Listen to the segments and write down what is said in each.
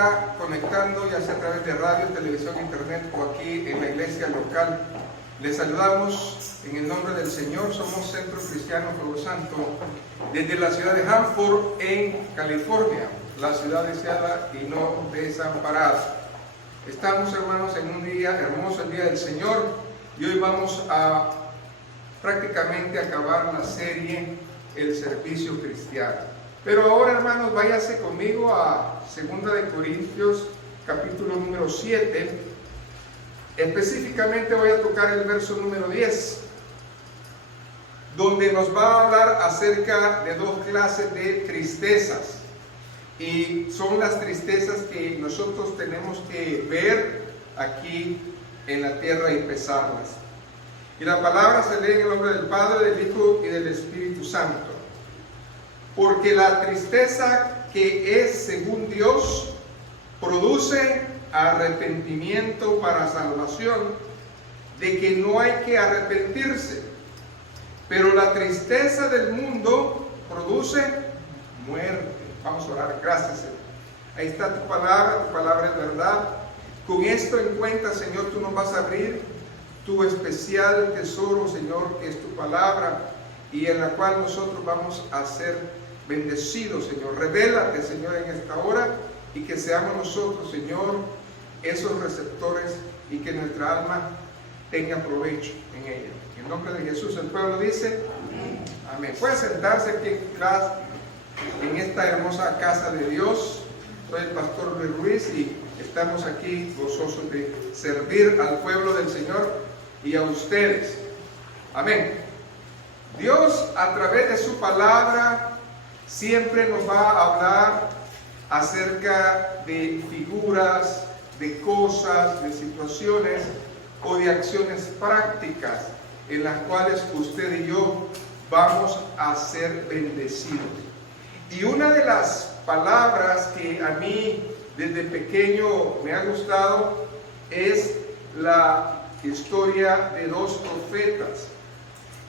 está conectando, ya sea a través de radio, televisión, internet o aquí en la iglesia local, les saludamos en el nombre del Señor. Somos Centro Cristiano Fuego Santo desde la ciudad de Hanford, en California, la ciudad deseada y no desamparada. Estamos, hermanos, en un día hermoso, el día del Señor, y hoy vamos a prácticamente acabar la serie El Servicio Cristiano. Pero ahora, hermanos, váyase conmigo a 2 de Corintios, capítulo número 7. Específicamente voy a tocar el verso número 10, donde nos va a hablar acerca de dos clases de tristezas. Y son las tristezas que nosotros tenemos que ver aquí en la tierra y pesarlas. Y la palabra se lee en el nombre del Padre, del Hijo y del Espíritu Santo. Porque la tristeza que es según Dios produce arrepentimiento para salvación, de que no hay que arrepentirse. Pero la tristeza del mundo produce muerte. Vamos a orar. Gracias, Señor. Ahí está tu palabra es verdad. Con esto en cuenta, Señor, tú nos vas a abrir tu especial tesoro, Señor, que es tu palabra, y en la cual nosotros vamos a ser bendecidos, Señor. Revélate, Señor, en esta hora, y que seamos nosotros, Señor, esos receptores, y que nuestra alma tenga provecho en ella. En el nombre de Jesús, el pueblo dice amén. Amén. Puede sentarse aquí en esta hermosa casa de Dios. Soy el pastor Luis Ruiz y estamos aquí gozosos de servir al pueblo del Señor y a ustedes. Amén. Dios, a través de su palabra, siempre nos va a hablar acerca de figuras, de cosas, de situaciones o de acciones prácticas en las cuales usted y yo vamos a ser bendecidos. Y una de las palabras que a mí desde pequeño me ha gustado es la historia de dos profetas.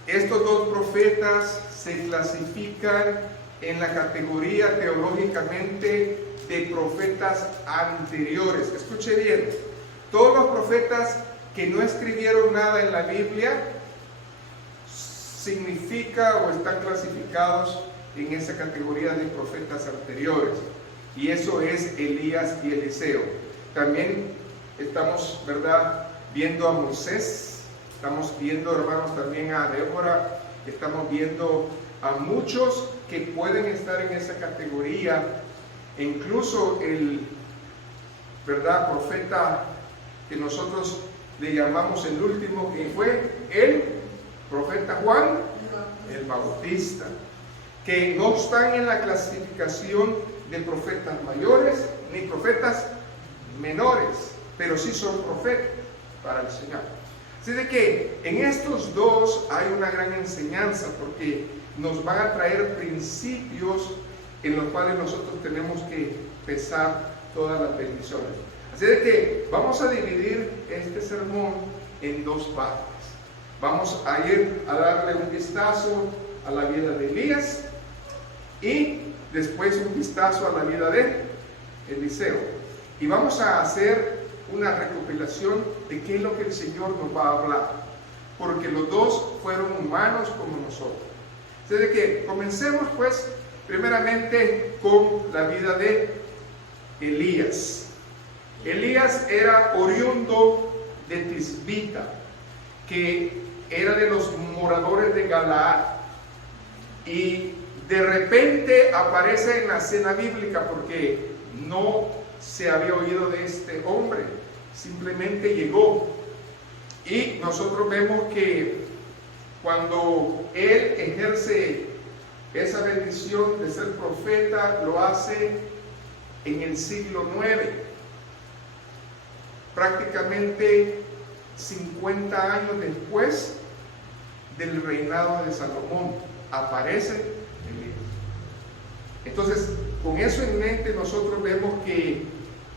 Estos dos profetas se clasifican en la categoría teológicamente de profetas anteriores. Escuche bien, todos los profetas que no escribieron nada en la Biblia significa o están clasificados en esa categoría de profetas anteriores, y eso es Elías y Eliseo. También estamos, ¿verdad?, viendo a Moisés, estamos viendo, hermanos, también a Débora, estamos viendo a muchos que pueden estar en esa categoría, e incluso el, ¿verdad?, profeta que nosotros le llamamos el último, que fue el profeta Juan el Bautista, que no están en la clasificación de profetas mayores ni profetas menores, pero sí son profetas para el Señor. Así de que en estos dos hay una gran enseñanza, porque nos van a traer principios en los cuales nosotros tenemos que pesar todas las bendiciones. Así de que vamos a dividir este sermón en dos partes. Vamos a ir a darle un vistazo a la vida de Elías y después un vistazo a la vida de Eliseo. Y vamos a hacer una recopilación de qué es lo que el Señor nos va a hablar, porque los dos fueron humanos como nosotros. Así de que comencemos pues primeramente con la vida de Elías. Elías era oriundo de Tisbita, que era de los moradores de Galaad, y de repente aparece en la escena bíblica porque no se había oído de este hombre, simplemente llegó. Y nosotros vemos que cuando él ejerce esa bendición de ser profeta, lo hace en el siglo 9, prácticamente 50 años después del reinado de Salomón, aparece Elías. Entonces, con eso en mente, nosotros vemos que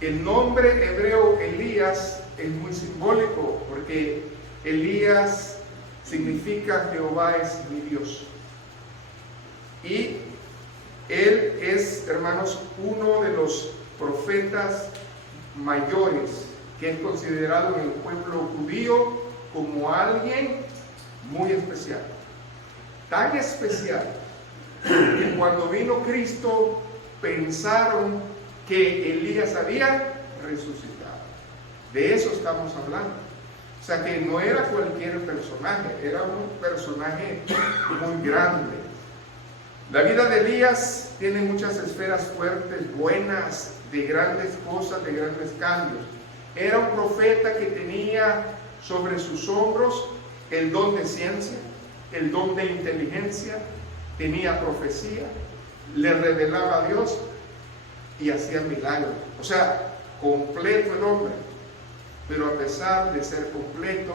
el nombre hebreo Elías es muy simbólico, porque Elías significa Jehová es mi Dios. Y él es, hermanos, uno de los profetas mayores, que es considerado en el pueblo judío como alguien muy especial. Tan especial que cuando vino Cristo pensaron que Elías había resucitado. De eso estamos hablando. O sea que no era cualquier personaje, era un personaje muy grande. La vida de Elías tiene muchas esferas fuertes, buenas, de grandes cosas, de grandes cambios. Era un profeta que tenía sobre sus hombros el don de ciencia, el don de inteligencia, tenía profecía, le revelaba a Dios y hacía milagros. O sea, completo el hombre. Pero a pesar de ser completo,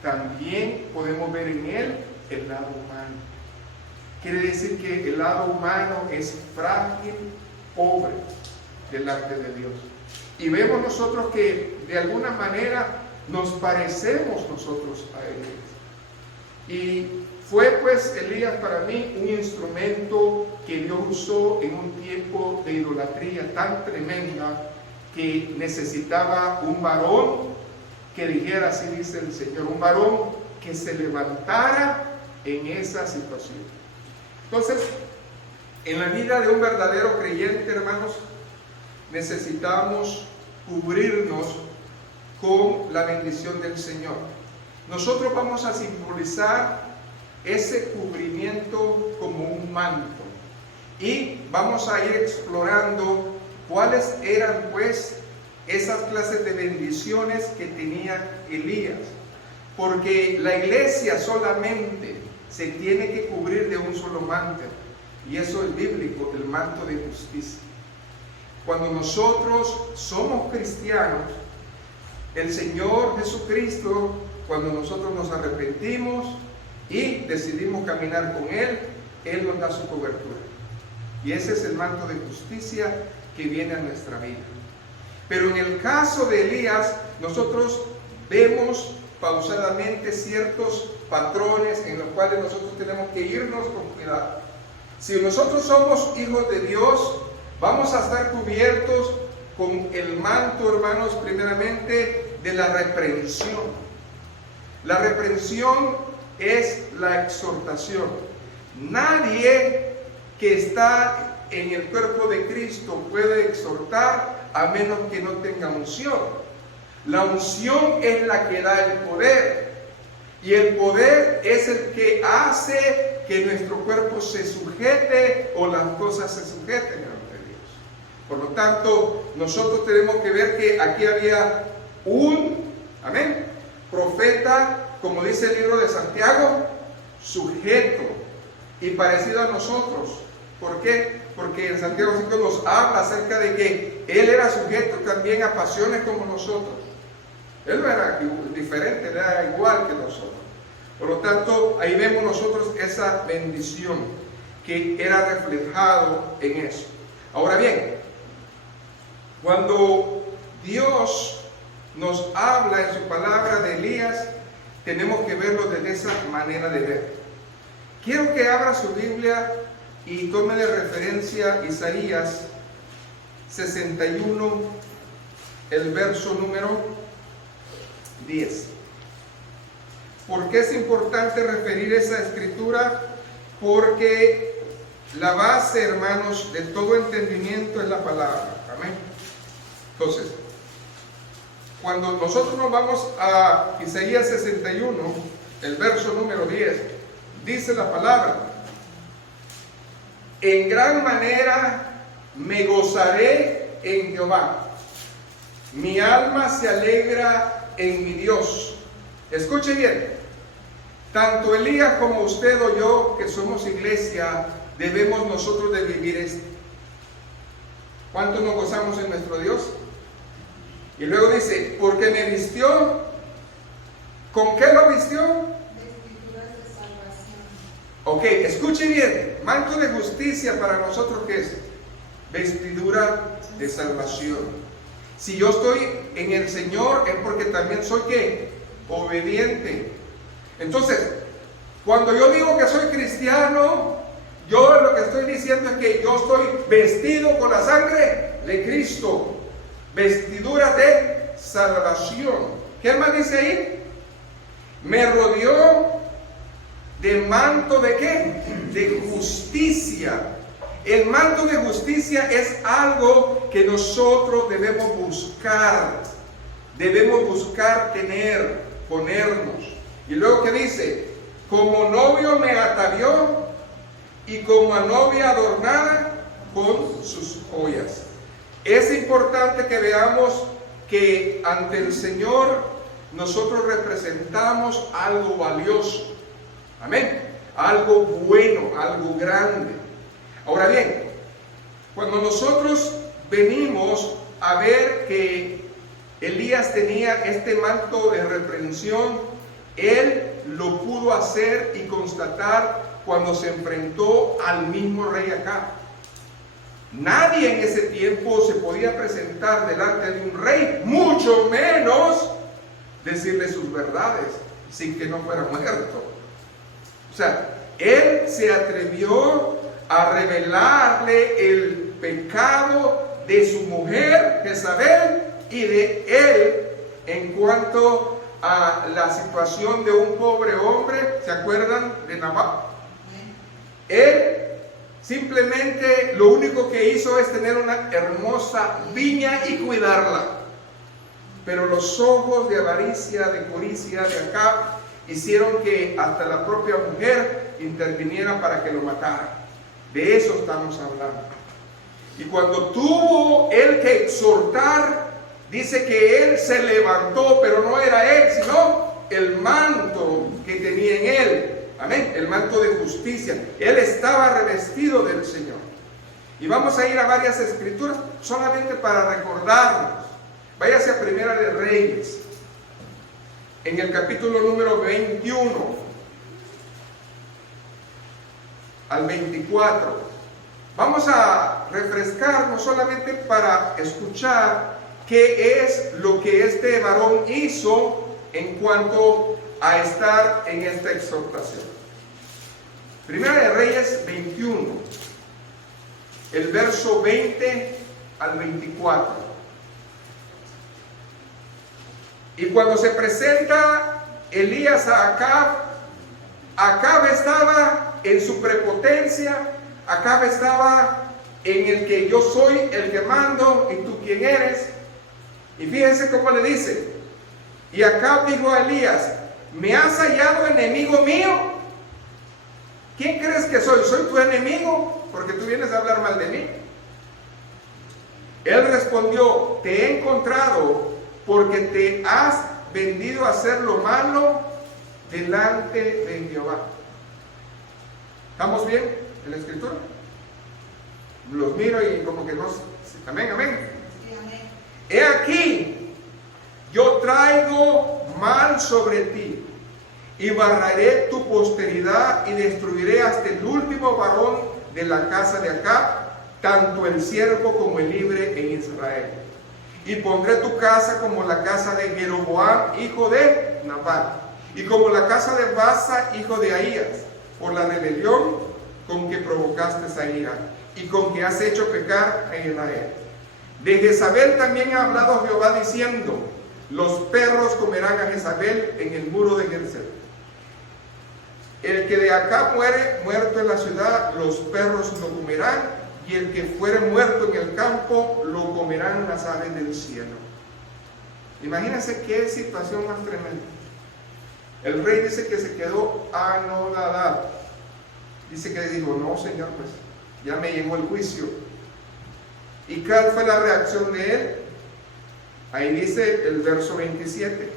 también podemos ver en él el lado humano. Quiere decir que el lado humano es frágil, pobre, delante de Dios. Y vemos nosotros que de alguna manera nos parecemos nosotros a Elías. Y fue pues Elías para mí un instrumento que Dios usó en un tiempo de idolatría tan tremenda que necesitaba un varón que dijera, así dice el Señor, un varón que se levantara en esa situación. Entonces, en la vida de un verdadero creyente, hermanos, necesitamos cubrirnos con la bendición del Señor. Nosotros vamos a simbolizar ese cubrimiento como un manto y vamos a ir explorando cuáles eran pues esas clases de bendiciones que tenía Elías, porque la iglesia solamente se tiene que cubrir de un solo manto, y eso es bíblico, el manto de justicia. Cuando nosotros somos cristianos, el Señor Jesucristo, cuando nosotros nos arrepentimos y decidimos caminar con Él, Él nos da su cobertura, y ese es el manto de justicia que viene a nuestra vida. Pero en el caso de Elías, nosotros vemos pausadamente ciertos patrones en los cuales nosotros tenemos que irnos con cuidado. Si nosotros somos hijos de Dios, vamos a estar cubiertos con el manto, hermanos, primeramente de la reprensión. La reprensión es la exhortación. Nadie que está en el cuerpo de Cristo puede exhortar a menos que no tenga unción. La unción es la que da el poder, y el poder es el que hace que nuestro cuerpo se sujete o las cosas se sujeten ante Dios. Por lo tanto, nosotros tenemos que ver que aquí había un, amén, profeta, como dice el libro de Santiago, sujeto y parecido a nosotros. ¿Por qué? Porque en Santiago 5 nos habla acerca de que él era sujeto también a pasiones como nosotros. Él no era diferente, él era igual que nosotros. Por lo tanto, ahí vemos nosotros esa bendición que era reflejado en eso. Ahora bien, cuando Dios nos habla en su palabra de Elías, tenemos que verlo desde esa manera de ver. Quiero que abra su Biblia y tome de referencia Isaías 61, el verso número 10. ¿Por qué es importante referir esa escritura? Porque la base, hermanos, de todo entendimiento es la palabra. Amén. Entonces, cuando nosotros nos vamos a Isaías 61, el verso número 10, dice la palabra: en gran manera me gozaré en Jehová, mi alma se alegra en mi Dios. Escuche bien, tanto Elías como usted o yo, que somos iglesia, debemos nosotros de vivir esto. ¿Cuánto nos gozamos en nuestro Dios? Y luego dice, porque me vistió. ¿Con qué lo vistió? Vestiduras de salvación. Ok, escuche bien, manto de justicia para nosotros, ¿qué es? Vestidura de salvación. Si yo estoy en el Señor es porque también soy ¿qué? Obediente. Entonces, cuando yo digo que soy cristiano, yo lo que estoy diciendo es que yo estoy vestido con la sangre De Cristo. Vestiduras de salvación. ¿Qué más dice ahí? Me rodeó de manto de ¿qué? De justicia. El manto de justicia es algo que nosotros debemos buscar. Debemos buscar tener, ponernos. Y luego que dice, como novio me atavió y como a novia adornada con sus joyas. Es importante que veamos que ante el Señor nosotros representamos algo valioso. Amén. Algo bueno, algo grande. Ahora bien, cuando nosotros venimos a ver que Elías tenía este manto de reprensión, él lo pudo hacer y constatar cuando se enfrentó al mismo rey Acab. Nadie en ese tiempo se podía presentar delante de un rey, mucho menos decirle sus verdades sin que no fuera muerto. O sea, él se atrevió a revelarle el pecado de su mujer Jezabel y de él en cuanto a la situación de un pobre hombre. ¿Se acuerdan de Nabal? Él simplemente lo único que hizo es tener una hermosa viña y cuidarla. Pero los ojos de avaricia, de codicia de Acab hicieron que hasta la propia mujer interviniera para que lo matara. De eso estamos hablando. Y cuando tuvo él que exhortar, dice que él se levantó, pero no era él, sino el manto que tenía en él. Amén, el manto de justicia. Él estaba revestido del Señor. Y vamos a ir a varias escrituras solamente para recordarnos. Váyase a Primera de Reyes, en el capítulo número 21 al 24. Vamos a refrescarnos solamente para escuchar qué es lo que este varón hizo en cuanto a estar en esta exhortación. Primera de Reyes 21, el verso 20 al 24. Y cuando se presenta Elías a Acab, Acab estaba en su prepotencia, Acab estaba en el que yo soy el que mando y tú quién eres. Y fíjense cómo le dice. Y Acab dijo a Elías, ¿me has hallado enemigo mío? ¿Quién crees que soy? ¿Soy tu enemigo? Porque tú vienes a hablar mal de mí. Él respondió, te he encontrado porque te has vendido a hacer lo malo delante de Jehová. ¿Estamos bien en la escritura? Los miro y como que no. Amén, amén. Sí, amén. He aquí, yo traigo mal sobre ti y barreré tu posteridad y destruiré hasta el último varón de la casa de Acab, tanto el siervo como el libre en Israel. Y pondré tu casa como la casa de Jeroboam, hijo de Nabat, y como la casa de Baasa, hijo de Ahías, por la rebelión con que provocaste a ira, y con que has hecho pecar a Israel. De Jezabel también ha hablado Jehová diciendo, los perros comerán a Jezabel en el muro de Gezer. El que de acá muere, muerto en la ciudad, los perros lo comerán, y el que fuere muerto en el campo, lo comerán las aves del cielo. Imagínense qué situación más tremenda. El rey dice que se quedó anonadado. Dice que dijo, no señor, pues ya me llegó el juicio. ¿Y cuál fue la reacción de él? Ahí dice el verso 27.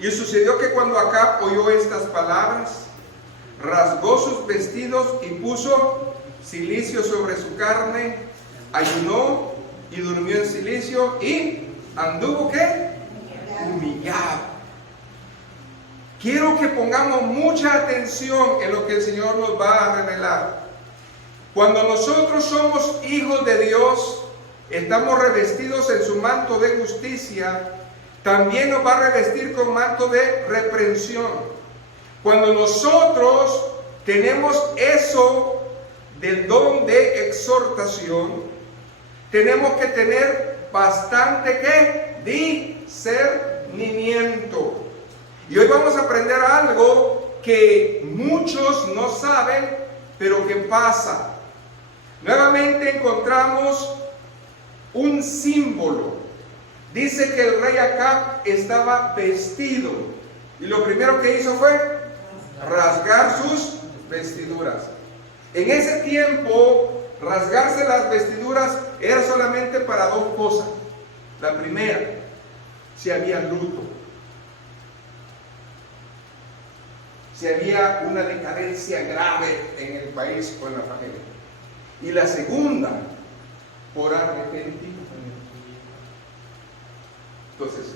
Y sucedió que cuando Acab oyó estas palabras, rasgó sus vestidos y puso cilicio sobre su carne, ayunó y durmió en cilicio y anduvo ¿qué? Humillado. Quiero que pongamos mucha atención en lo que el Señor nos va a revelar. Cuando nosotros somos hijos de Dios, estamos revestidos en su manto de justicia, también nos va a revestir con manto de reprensión. Cuando nosotros tenemos eso del don de exhortación, tenemos que tener bastante discernimiento. Y hoy vamos a aprender algo que muchos no saben, pero que pasa. Nuevamente encontramos un símbolo. Dice que el rey Acab estaba vestido y lo primero que hizo fue rasgar sus vestiduras. En ese tiempo, rasgarse las vestiduras era solamente para dos cosas. La primera, si había luto, si había una decadencia grave en el país o en la familia. Y la segunda, por arrepentimiento. Entonces,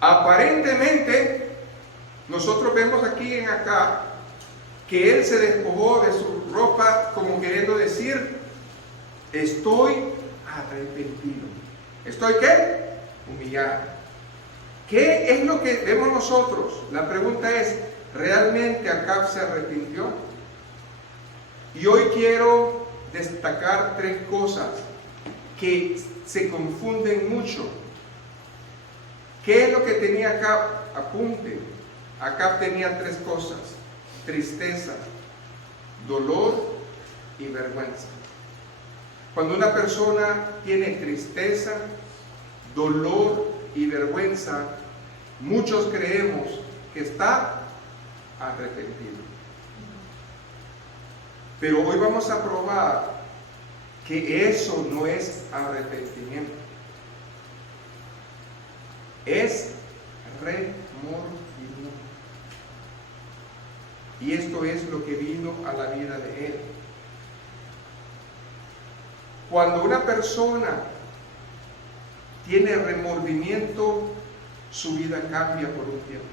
aparentemente, nosotros vemos aquí en Acab que él se despojó de su ropa como queriendo decir, estoy arrepentido. ¿Estoy qué? Humillado. ¿Qué es lo que vemos nosotros? La pregunta es, ¿realmente Acab se arrepintió? Y hoy quiero destacar tres cosas que se confunden mucho. ¿Qué es lo que tenía Acab? Apunte. Acab tenía tres cosas: tristeza, dolor y vergüenza. Cuando una persona tiene tristeza, dolor y vergüenza, muchos creemos que está arrepentido. Pero hoy vamos a probar que eso no es arrepentimiento, es remordimiento. Y esto es lo que vino a la vida de él. Cuando una persona tiene remordimiento, su vida cambia por un tiempo.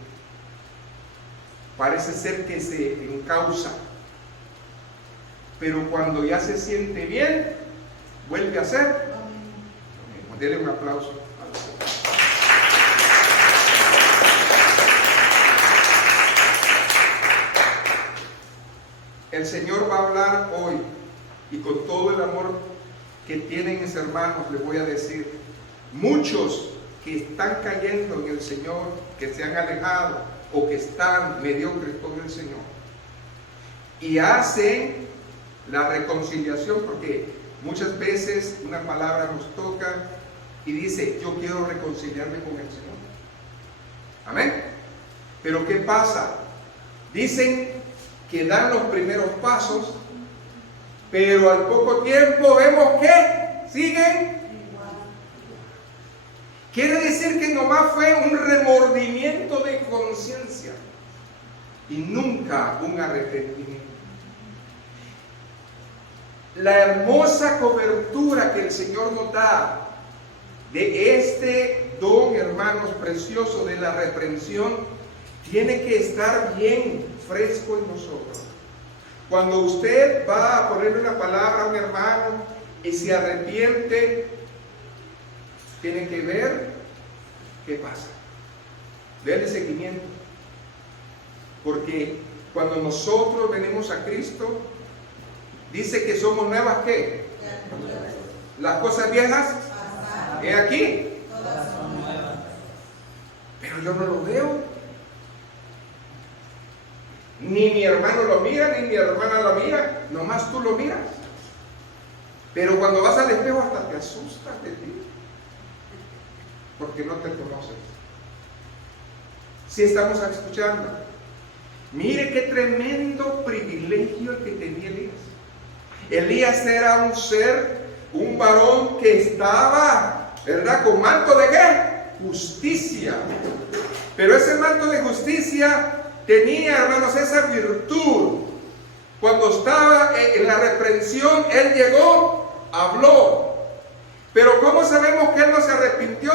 Parece ser que se encausa. Pero cuando ya se siente bien, vuelve a hacer lo mismo. Dele un aplauso al Señor. El Señor va a hablar hoy, y con todo el amor que tienen mis hermanos, les voy a decir, muchos que están cayendo en el Señor, que se han alejado o que están mediocres con el Señor, y hacen la reconciliación, porque muchas veces una palabra nos toca y dice, yo quiero reconciliarme con el Señor. Amén. Pero ¿qué pasa? Dicen que dan los primeros pasos, pero al poco tiempo vemos que siguen. Quiere decir que nomás fue un remordimiento de conciencia y nunca un arrepentimiento. La hermosa cobertura que el Señor nos da de este don, hermanos, precioso de la reprensión, tiene que estar bien fresco en nosotros. Cuando usted va a ponerle una palabra a un hermano y se arrepiente, tiene que ver qué pasa. Dele seguimiento. Porque cuando nosotros venimos a Cristo, dice que somos nuevas, ¿qué? Las cosas viejas, he aquí. Pero yo no lo veo. Ni mi hermano lo mira, ni mi hermana lo mira, nomás tú lo miras. Pero cuando vas al espejo hasta te asustas de ti, porque no te conoces. Si estamos escuchando, mire qué tremendo privilegio el que tenía Elías. Elías era un ser, un varón que estaba, ¿verdad?, con manto de ¿qué? Justicia. Pero ese manto de justicia tenía, hermanos, esa virtud. Cuando estaba en la reprensión, él llegó, habló. Pero ¿cómo sabemos que él no se arrepintió?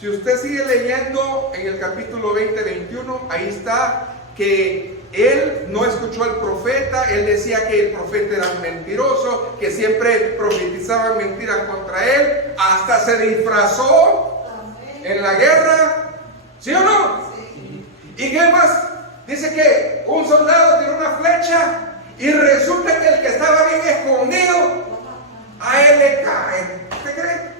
Si usted sigue leyendo en el capítulo 20-21, ahí está que él no escuchó al profeta. Él decía que el profeta era un mentiroso, que siempre profetizaban mentiras contra él, hasta se disfrazó en la guerra, ¿sí o no? Sí. ¿Y qué más? Dice que un soldado tiró una flecha y resulta que el que estaba bien escondido a él le cae. ¿Usted cree?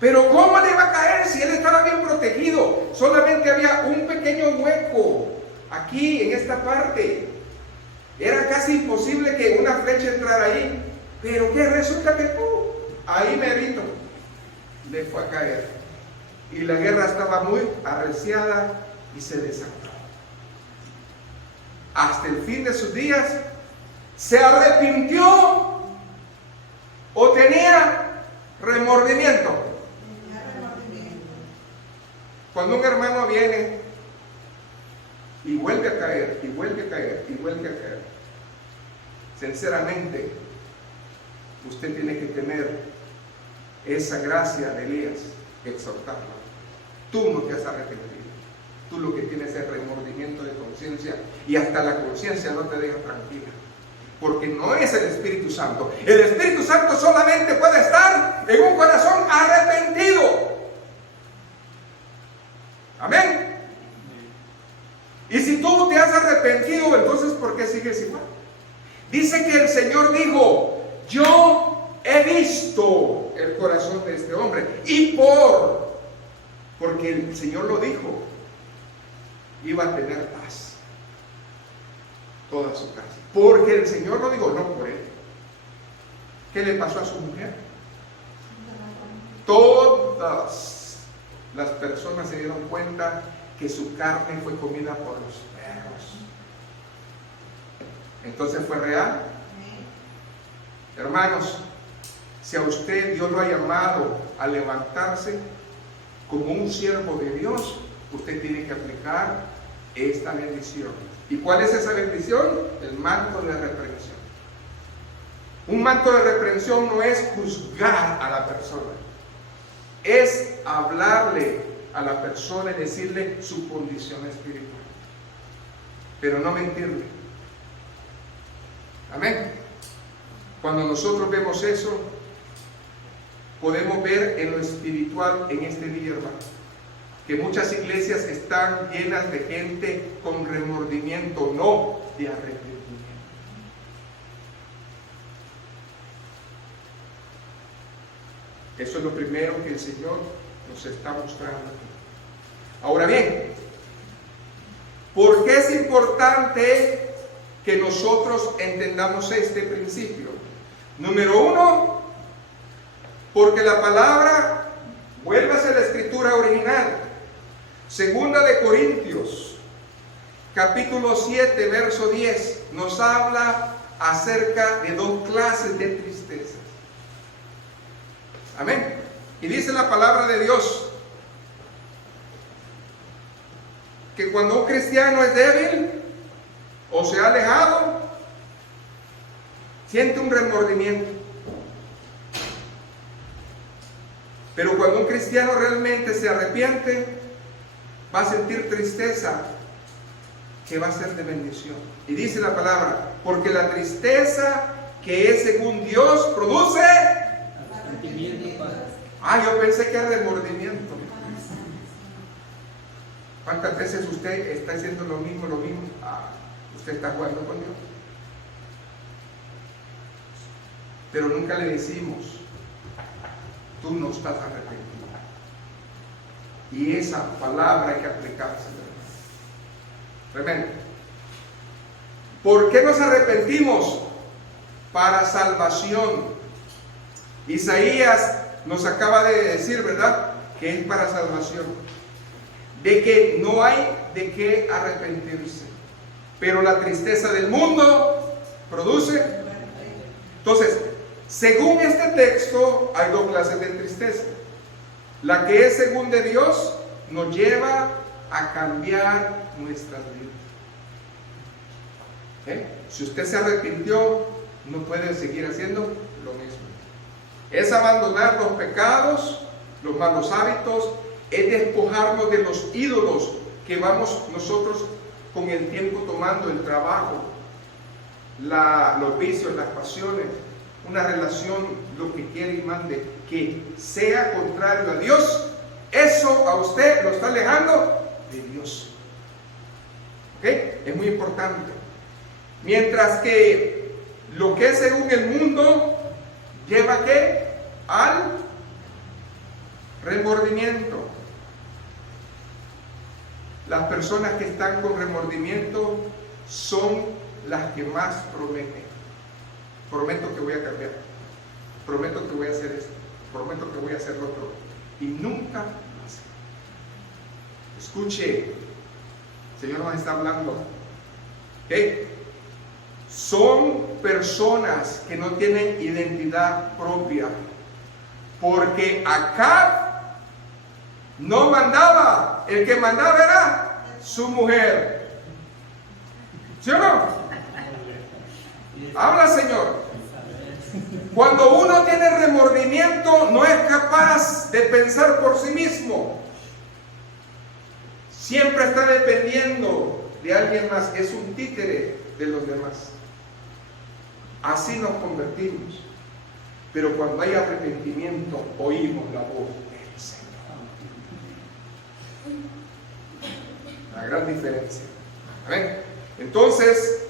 Pero ¿cómo le iba a caer si él estaba bien protegido? Solamente había un pequeño hueco aquí en esta parte. Era casi imposible que una flecha entrara ahí. Pero ¿qué resulta que ahí merito le fue a caer? Y la guerra estaba muy arreciada y se desató. Hasta el fin de sus días, ¿se arrepintió o tenía remordimiento? Cuando un hermano viene y vuelve a caer, y vuelve a caer, y vuelve a caer, sinceramente, usted tiene que tener esa gracia de Elías, exhortarlo. Tú no te has arrepentido. Tú lo que tienes es remordimiento de conciencia, y hasta la conciencia no te deja tranquila, porque no es el Espíritu Santo. El Espíritu Santo solamente puede estar en un corazón arrepentido. Amén. Y si tú te has arrepentido, entonces ¿por qué sigues igual? Dice que el Señor dijo: yo he visto el corazón de este hombre, y porque el Señor lo dijo, iba a tener paz toda su casa, porque el Señor lo dijo, no por él. ¿Qué le pasó a su mujer? Todas las personas se dieron cuenta que su carne fue comida por los perros. Entonces fue real. Hermanos, si a usted Dios lo ha llamado a levantarse como un siervo de Dios, usted tiene que aplicar esta bendición. ¿Y cuál es esa bendición? El manto de reprensión. Un manto de reprensión no es juzgar a la persona, es hablarle a la persona y decirle su condición espiritual, pero no mentirle. Amén. Cuando nosotros vemos eso, podemos ver en lo espiritual en este día, hermano, que muchas iglesias están llenas de gente con remordimiento, no de arrepentimiento. Eso es lo primero que el Señor nos está mostrando aquí. Ahora bien, ¿por qué es importante que nosotros entendamos este principio? Número uno, porque la palabra, vuélvase a la escritura original, Segunda de Corintios, capítulo 7, verso 10, nos habla acerca de dos clases de tristezas. Amén. Y dice la palabra de Dios que cuando un cristiano es débil o se ha alejado, siente un remordimiento. Pero cuando un cristiano realmente se arrepiente, va a sentir tristeza que va a ser de bendición. Y dice la palabra, porque la tristeza que es según Dios produce arrepentimiento. Yo pensé que era remordimiento. ¿Cuántas veces usted está haciendo lo mismo? Usted está jugando con Dios. Pero nunca le decimos, tú no estás arrepentido. Y esa palabra hay que aplicarse. Tremendo. ¿Por qué nos arrepentimos? Para salvación. Isaías nos acaba de decir, ¿verdad?, que es para salvación. De que no hay de qué arrepentirse. Pero la tristeza del mundo produce. Entonces, según este texto, hay dos clases de tristeza. La que es según de Dios nos lleva a cambiar nuestras vidas. Si usted se arrepintió, no puede seguir haciendo lo mismo. Es abandonar los pecados, los malos hábitos, es despojarnos de los ídolos que vamos nosotros con el tiempo tomando, el trabajo, los vicios, las pasiones, una relación, lo que quiere y mande, que sea contrario a Dios. Eso a usted lo está alejando de Dios. ¿Ok? Es muy importante. Mientras que lo que es según el mundo ¿Lleva qué? Al remordimiento. Las personas que están con remordimiento son las que más prometen. Prometo que voy a cambiar. Prometo que voy a hacer esto. Prometo que voy a hacer lo otro. Y nunca lo hacen. Escuche, el Señor nos está hablando. ¿Okay? Son personas que no tienen identidad propia. Porque Acab no mandaba, el que mandaba era su mujer. ¿Sí o no? Habla, Señor. Cuando uno tiene remordimiento, no es capaz de pensar por sí mismo. Siempre está dependiendo de alguien más. Es un títere de los demás. Así nos convertimos. Pero cuando hay arrepentimiento, oímos la voz del Señor. La gran diferencia. ¿Amén? Entonces,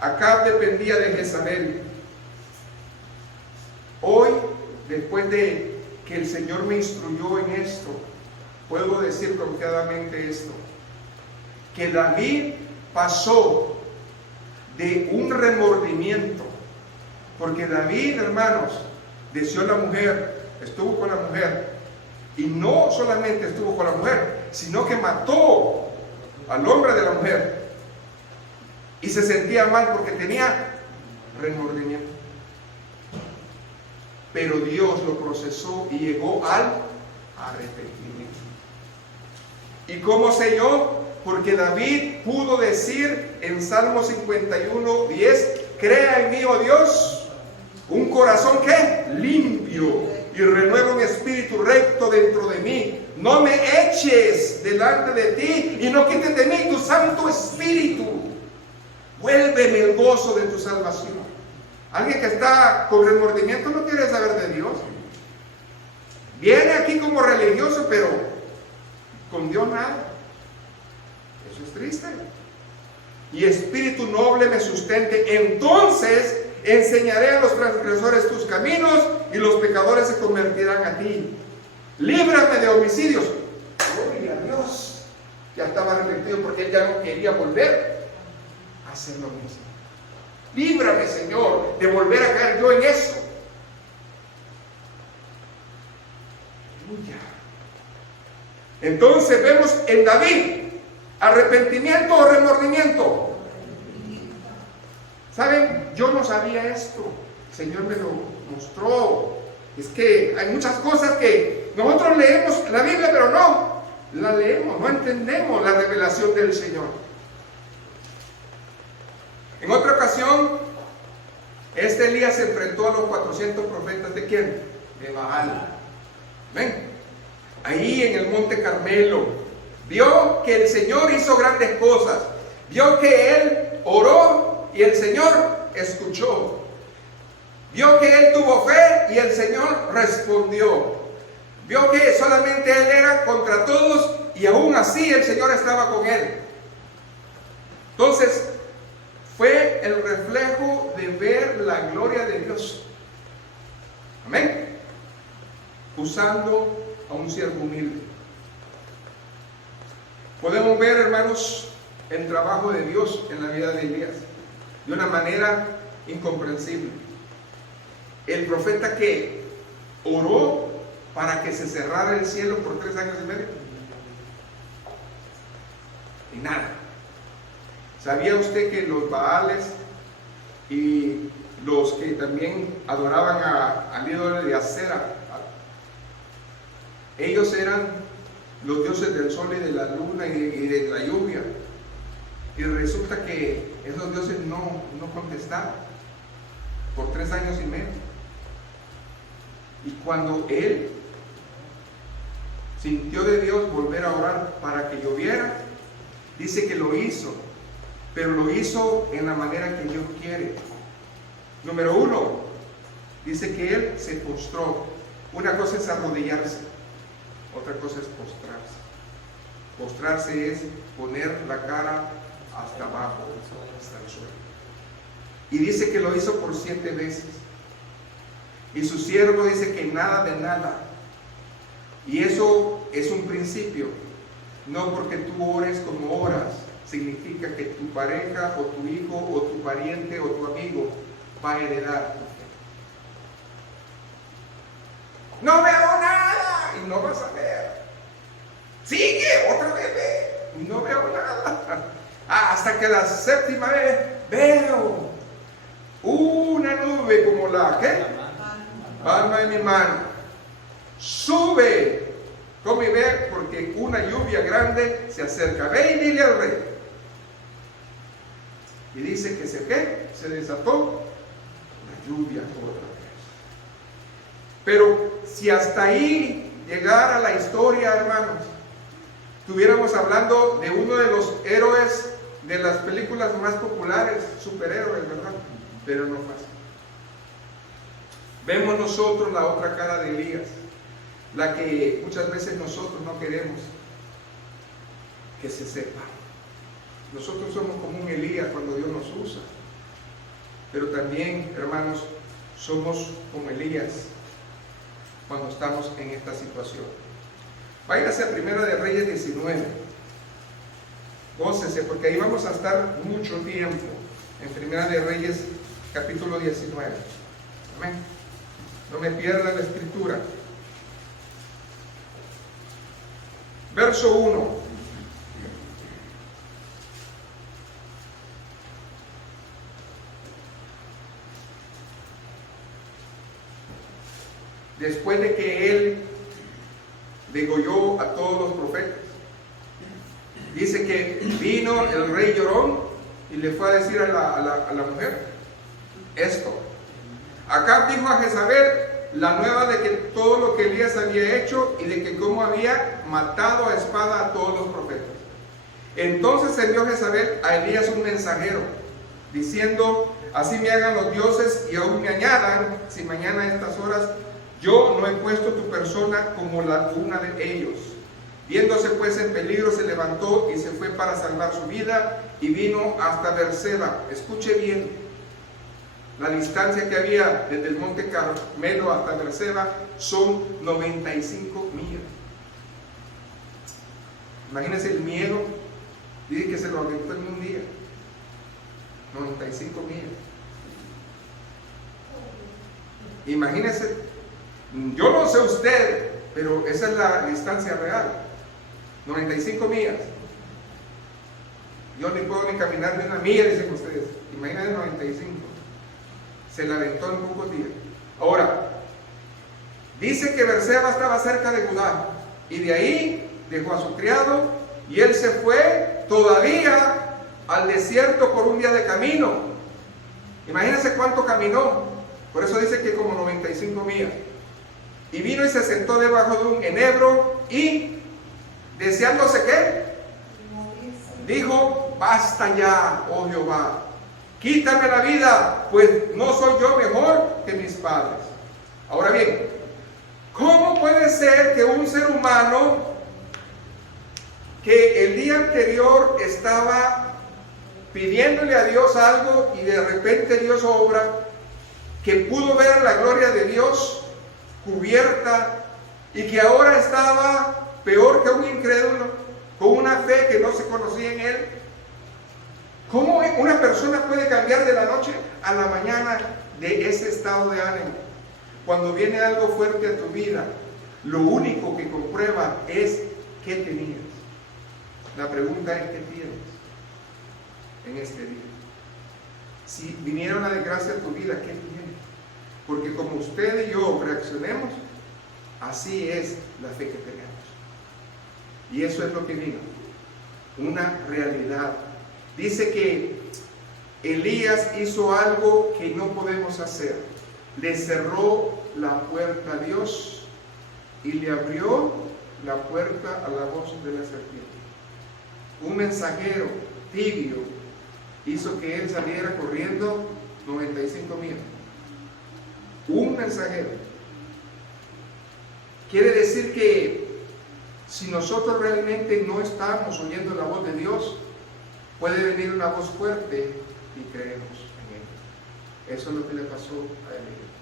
Acab dependía de Jezabel. Hoy, después de que el Señor me instruyó en esto, puedo decir confiadamente esto: que David pasó de un remordimiento, porque David, hermanos, deseó la mujer, estuvo con la mujer, y no solamente estuvo con la mujer, sino que mató al hombre de la mujer, y se sentía mal porque tenía remordimiento. Pero Dios lo procesó y llegó al arrepentimiento. ¿Y cómo sé yo? Porque David pudo decir en Salmo 51:10: crea en mí, oh Dios, un corazón que limpio, y renueva un espíritu recto dentro de mí. No me eches delante de ti y no quites de mí tu Santo Espíritu. Vuélveme el gozo de tu salvación. Alguien que está con remordimiento no quiere saber de Dios. Viene aquí como religioso, pero con Dios nada. Eso es triste. Y espíritu noble me sustente. Entonces enseñaré a los transgresores tus caminos y los pecadores se convertirán a ti. Líbrame de homicidios. Gloria a Dios. Ya estaba arrepentido porque él ya no quería volver a hacer lo mismo. Líbrame, Señor, de volver a caer yo en eso. Aleluya. Entonces vemos en David arrepentimiento o remordimiento. ¿Saben? Yo no sabía esto. El Señor me lo mostró. Es que hay muchas cosas que nosotros leemos la Biblia, pero no la leemos, no entendemos la revelación del Señor. En otra ocasión, Elías se enfrentó a los 400 profetas. ¿De quién? De Baal. ¿Ven? Ahí en el monte Carmelo, vio que el Señor hizo grandes cosas. Vio que él oró y el Señor escuchó. Vio que él tuvo fe y el Señor respondió. Vio que solamente él era contra todos y aún así el Señor estaba con él. Entonces, fue el reflejo de ver la gloria de Dios. Amén. Usando a un siervo humilde. Podemos ver, hermanos, el trabajo de Dios en la vida de Elías de una manera incomprensible. El profeta que oró para que se cerrara el cielo por 3 años y medio. Y nada. ¿Sabía usted que los Baales y los que también adoraban al ídolo de Acera, ellos eran los dioses del sol y de la luna y de la lluvia? Y resulta que esos dioses no contestaron por 3 años y medio. Y cuando él sintió de Dios volver a orar para que lloviera, dice que lo hizo. Pero lo hizo en la manera que Dios quiere. Número 1, dice que él se postró. Una cosa es arrodillarse, otra cosa es postrarse. Postrarse es poner la cara hasta abajo, hasta el suelo. Y dice que lo hizo por 7 veces. Y su siervo dice que nada de nada. Y eso es un principio. No porque tú ores como oras, significa que tu pareja o tu hijo o tu pariente o tu amigo va a heredar tu fe. No veo nada y no vas a ver. Sigue, otra vez ve y no veo nada. Hasta que la séptima vez veo una nube como la ¿qué? Palma de mi mano. Sube, come y ve, porque una lluvia grande se acerca. Ve y dile al rey. Y dice que se desató la lluvia otra vez. Pero si hasta ahí llegara la historia, hermanos, estuviéramos hablando de uno de los héroes de las películas más populares, superhéroes, ¿verdad? Pero no pasa. Vemos nosotros la otra cara de Elías, la que muchas veces nosotros no queremos que se sepa. Nosotros somos como un Elías cuando Dios nos usa, pero también, hermanos, somos como Elías cuando estamos en esta situación. Váyase a Primera de Reyes 19. Gócese, porque ahí vamos a estar mucho tiempo, en Primera de Reyes capítulo 19. Amén. No me pierda la escritura. Verso 1. Después de que él degolló a todos los profetas, dice que vino el rey llorón y le fue a decir a la mujer esto. Acab dijo a Jezabel la nueva de que todo lo que Elías había hecho y de que cómo había matado a espada a todos los profetas. Entonces envió Jezabel a Elías un mensajero, diciendo: así me hagan los dioses y aún me añadan, si mañana a estas horas yo no he puesto tu persona como una de ellos. Viéndose pues en peligro, se levantó y se fue para salvar su vida y vino hasta Berseba. Escuche bien, la distancia que había desde el monte Carmelo hasta Berseba son 95 millas. Imagínense el miedo. Dice que se lo aventó en un día. 95 millas. Imagínense, yo no sé usted, pero esa es la distancia real. 95 millas. Yo ni puedo ni caminar ni una milla, dicen ustedes. Imagínense 95. Se la aventó en pocos días. Ahora, dice que Berseba estaba cerca de Judá, y de ahí dejó a su criado, y él se fue todavía al desierto por un día de camino. Imagínense cuánto caminó. Por eso dice que como 95 millas. Y vino y se sentó debajo de un enebro y, deseándose ¿qué? Dijo: basta ya, oh Jehová, quítame la vida, pues no soy yo mejor que mis padres. Ahora bien, ¿cómo puede ser que un ser humano que el día anterior estaba pidiéndole a Dios algo y de repente Dios obra, que pudo ver la gloria de Dios cubierta y que ahora estaba peor que un incrédulo, con una fe que no se conocía en él? ¿Cómo una persona puede cambiar de la noche a la mañana de ese estado de ánimo? Cuando viene algo fuerte a tu vida, lo único que comprueba es qué tenías. La pregunta es: ¿qué tienes en este día? Si viniera una desgracia a tu vida, ¿qué tienes? Porque como usted y yo reaccionemos, así es la fe que tenemos. Y eso es lo que vino, una realidad. Dice que Elías hizo algo que no podemos hacer. Le cerró la puerta a Dios y le abrió la puerta a la voz de la serpiente. Un mensajero tibio hizo que él saliera corriendo 95 millas. Un mensajero. Quiere decir que si nosotros realmente no estamos oyendo la voz de Dios, puede venir una voz fuerte y creemos en él. Eso es lo que le pasó a Elías.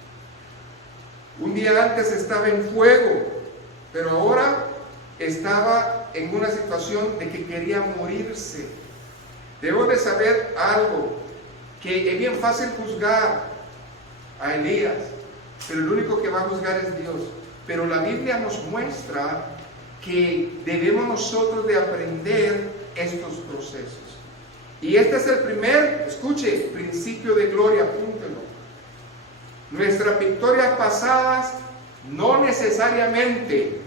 Un día antes estaba en fuego, pero ahora estaba en una situación de que quería morirse. Debo de saber algo, que es bien fácil juzgar a Elías, pero el único que va a juzgar es Dios. Pero la Biblia nos muestra que debemos nosotros de aprender estos procesos. Y este es el primer, escuche, principio de gloria, apúntelo. Nuestras victorias pasadas no necesariamente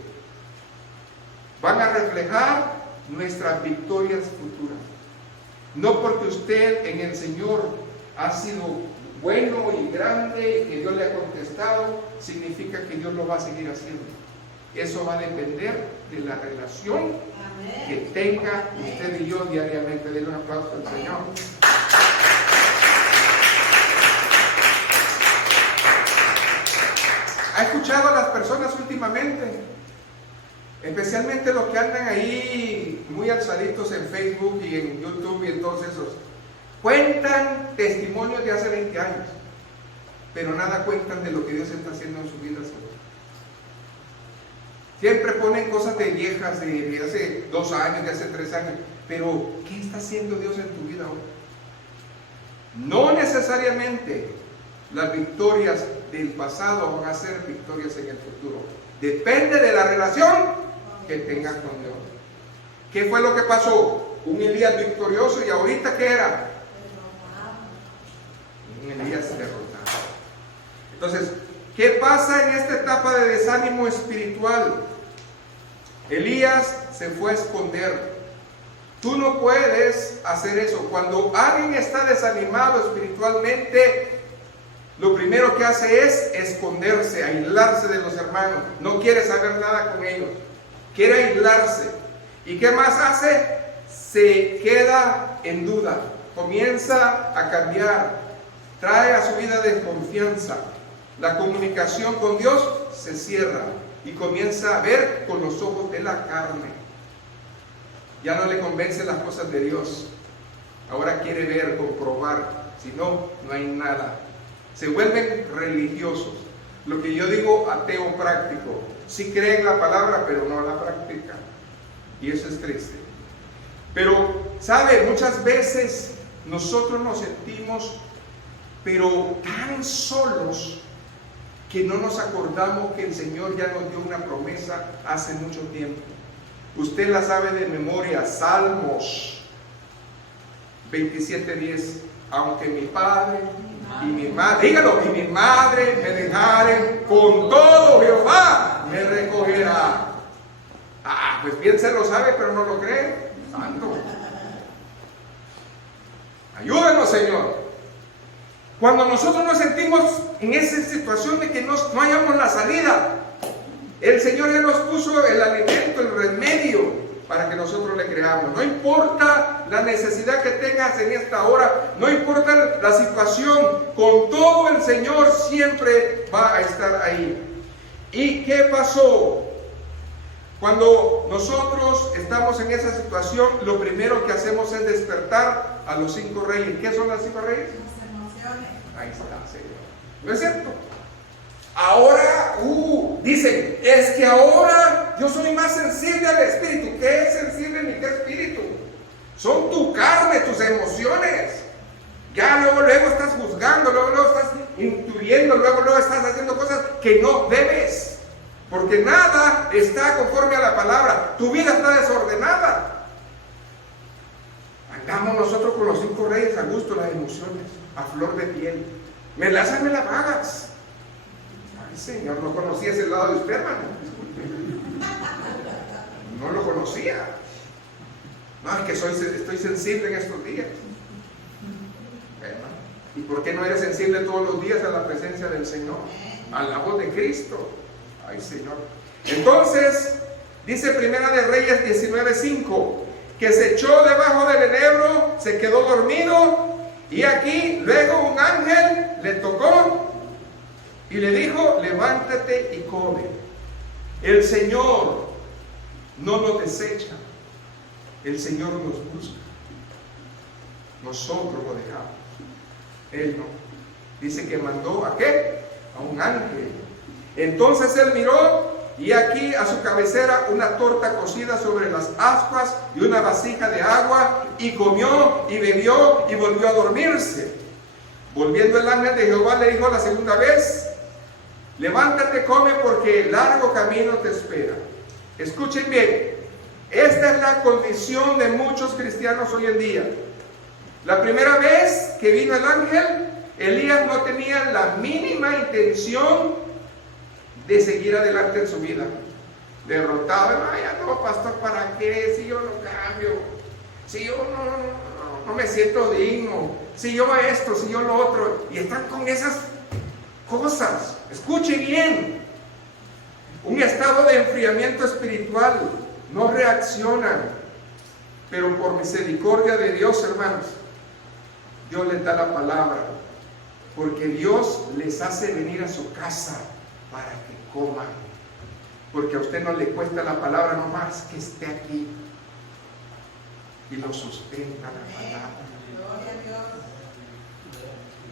van a reflejar nuestras victorias futuras. No porque usted en el Señor ha sido bueno y grande y que Dios le ha contestado, significa que Dios lo va a seguir haciendo. Eso va a depender de la relación que tenga usted y yo diariamente. Denle un aplauso al Señor. ¿Ha escuchado a las personas últimamente? Especialmente los que andan ahí muy alzaditos en Facebook y en YouTube y en todos esos. Cuentan testimonios de hace 20 años, pero nada cuentan de lo que Dios está haciendo en su vida. Siempre ponen cosas de viejas, de hace 2 años, de hace 3 años, pero ¿qué está haciendo Dios en tu vida hoy? No necesariamente las victorias del pasado van a ser victorias en el futuro. Depende de la relación que tengas con Dios. ¿Qué fue lo que pasó? Un Elías victorioso, y ahorita ¿qué era? Un Elías derrotado. Entonces, ¿qué pasa en esta etapa de desánimo espiritual? Elías se fue a esconder. Tú no puedes hacer eso. Cuando alguien está desanimado espiritualmente, lo primero que hace es esconderse, aislarse de los hermanos. No quiere saber nada con ellos. Quiere aislarse. ¿Y qué más hace? Se queda en duda. Comienza a cambiar. Trae a su vida desconfianza. La comunicación con Dios se cierra y comienza a ver con los ojos de la carne. Ya no le convencen las cosas de Dios. Ahora quiere ver, comprobar. Si no, no hay nada. Se vuelven religiosos. Lo que yo digo, ateo práctico. Sí creen la palabra, pero no la practican. Y eso es triste. Pero, ¿sabe? Muchas veces nosotros nos sentimos, pero tan solos, que no nos acordamos que el Señor ya nos dio una promesa hace mucho tiempo. Usted la sabe de memoria. Salmos 27:10. Aunque mi padre y mi madre, dígalo, y mi madre me dejaren, con todo Jehová me recogerá. Pues bien se lo sabe, pero no lo cree. Santo. Ayúdenos, Señor. Cuando nosotros nos sentimos en esa situación de que no hallamos la salida, el Señor ya nos puso el alimento, el remedio, para que nosotros le creamos. No importa la necesidad que tengas en esta hora, no importa la situación, con todo el Señor siempre va a estar ahí. ¿Y qué pasó? Cuando nosotros estamos en esa situación, lo primero que hacemos es despertar a los 5 reyes. ¿Qué son las 5 reyes? Las emociones. Ahí está, Señor. ¿No es cierto? Ahora, dicen, es que ahora yo soy más sensible al espíritu. ¿Qué es sensible ni qué espíritu? Son tu carne, tus emociones. Ya luego estás juzgando, luego estás intuyendo, luego estás haciendo cosas que no debes. Porque nada está conforme a la palabra. Tu vida está desordenada. Andamos nosotros con los 5 reyes a gusto, las emociones, a flor de piel. Me la pagas. Ay, Señor, no conocía ese lado de usted, hermano. No lo conocía. No, es que estoy sensible en estos días. ¿Y por qué no eres sensible todos los días a la presencia del Señor? A la voz de Cristo. Ay, Señor. Entonces, dice Primera de Reyes 19:5, que se echó debajo del enebro, se quedó dormido, y aquí luego un ángel le tocó y le dijo, levántate y come. El Señor no nos desecha, el Señor nos busca. Nosotros lo dejamos, Él no. Dice que mandó ¿a qué? A un ángel. Entonces él miró, y aquí a su cabecera una torta cocida sobre las ascuas y una vasija de agua, y comió y bebió y volvió a dormirse. Volviendo el ángel de Jehová le dijo la segunda vez: levántate, come, porque largo camino te espera. Escuchen bien, esta es la condición de muchos cristianos hoy en día. La primera vez que vino el ángel, Elías no tenía la mínima intención de seguir adelante en su vida. Derrotado, ay, no, pastor, ¿para qué? Si yo no cambio, si yo no me siento digno, si yo esto, si yo lo otro, y están con esas cosas. Escuche bien, un estado de enfriamiento espiritual, no reaccionan, pero por misericordia de Dios, hermanos, Dios les da la palabra, porque Dios les hace venir a su casa para que coman, porque a usted no le cuesta la palabra nomás que esté aquí, y lo sustenta la palabra.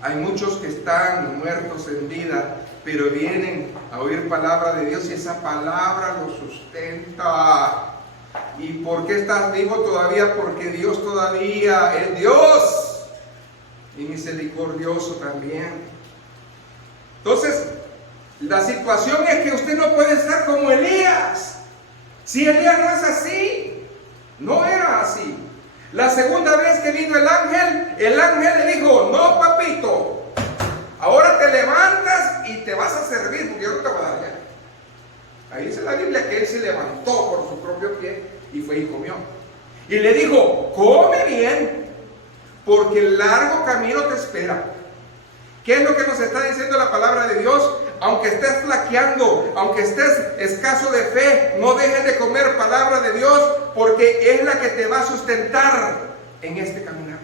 Hay muchos que están muertos en vida, pero vienen a oír palabra de Dios y esa palabra los sustenta. ¿Y por qué estás vivo todavía? Porque Dios todavía es Dios y misericordioso también. Entonces, la situación es que usted no puede estar como Elías. Si Elías no es así, no era así. La segunda vez que vino el ángel le dijo: no, papito, ahora te levantas y te vas a servir, porque yo no te voy a dar ya. Ahí dice la Biblia que él se levantó por su propio pie y fue y comió. Y le dijo: come bien, porque el largo camino te espera. ¿Qué es lo que nos está diciendo la palabra de Dios? Aunque estés flaqueando, aunque estés escaso de fe, no dejes de comer palabra de Dios, porque es la que te va a sustentar en este caminar.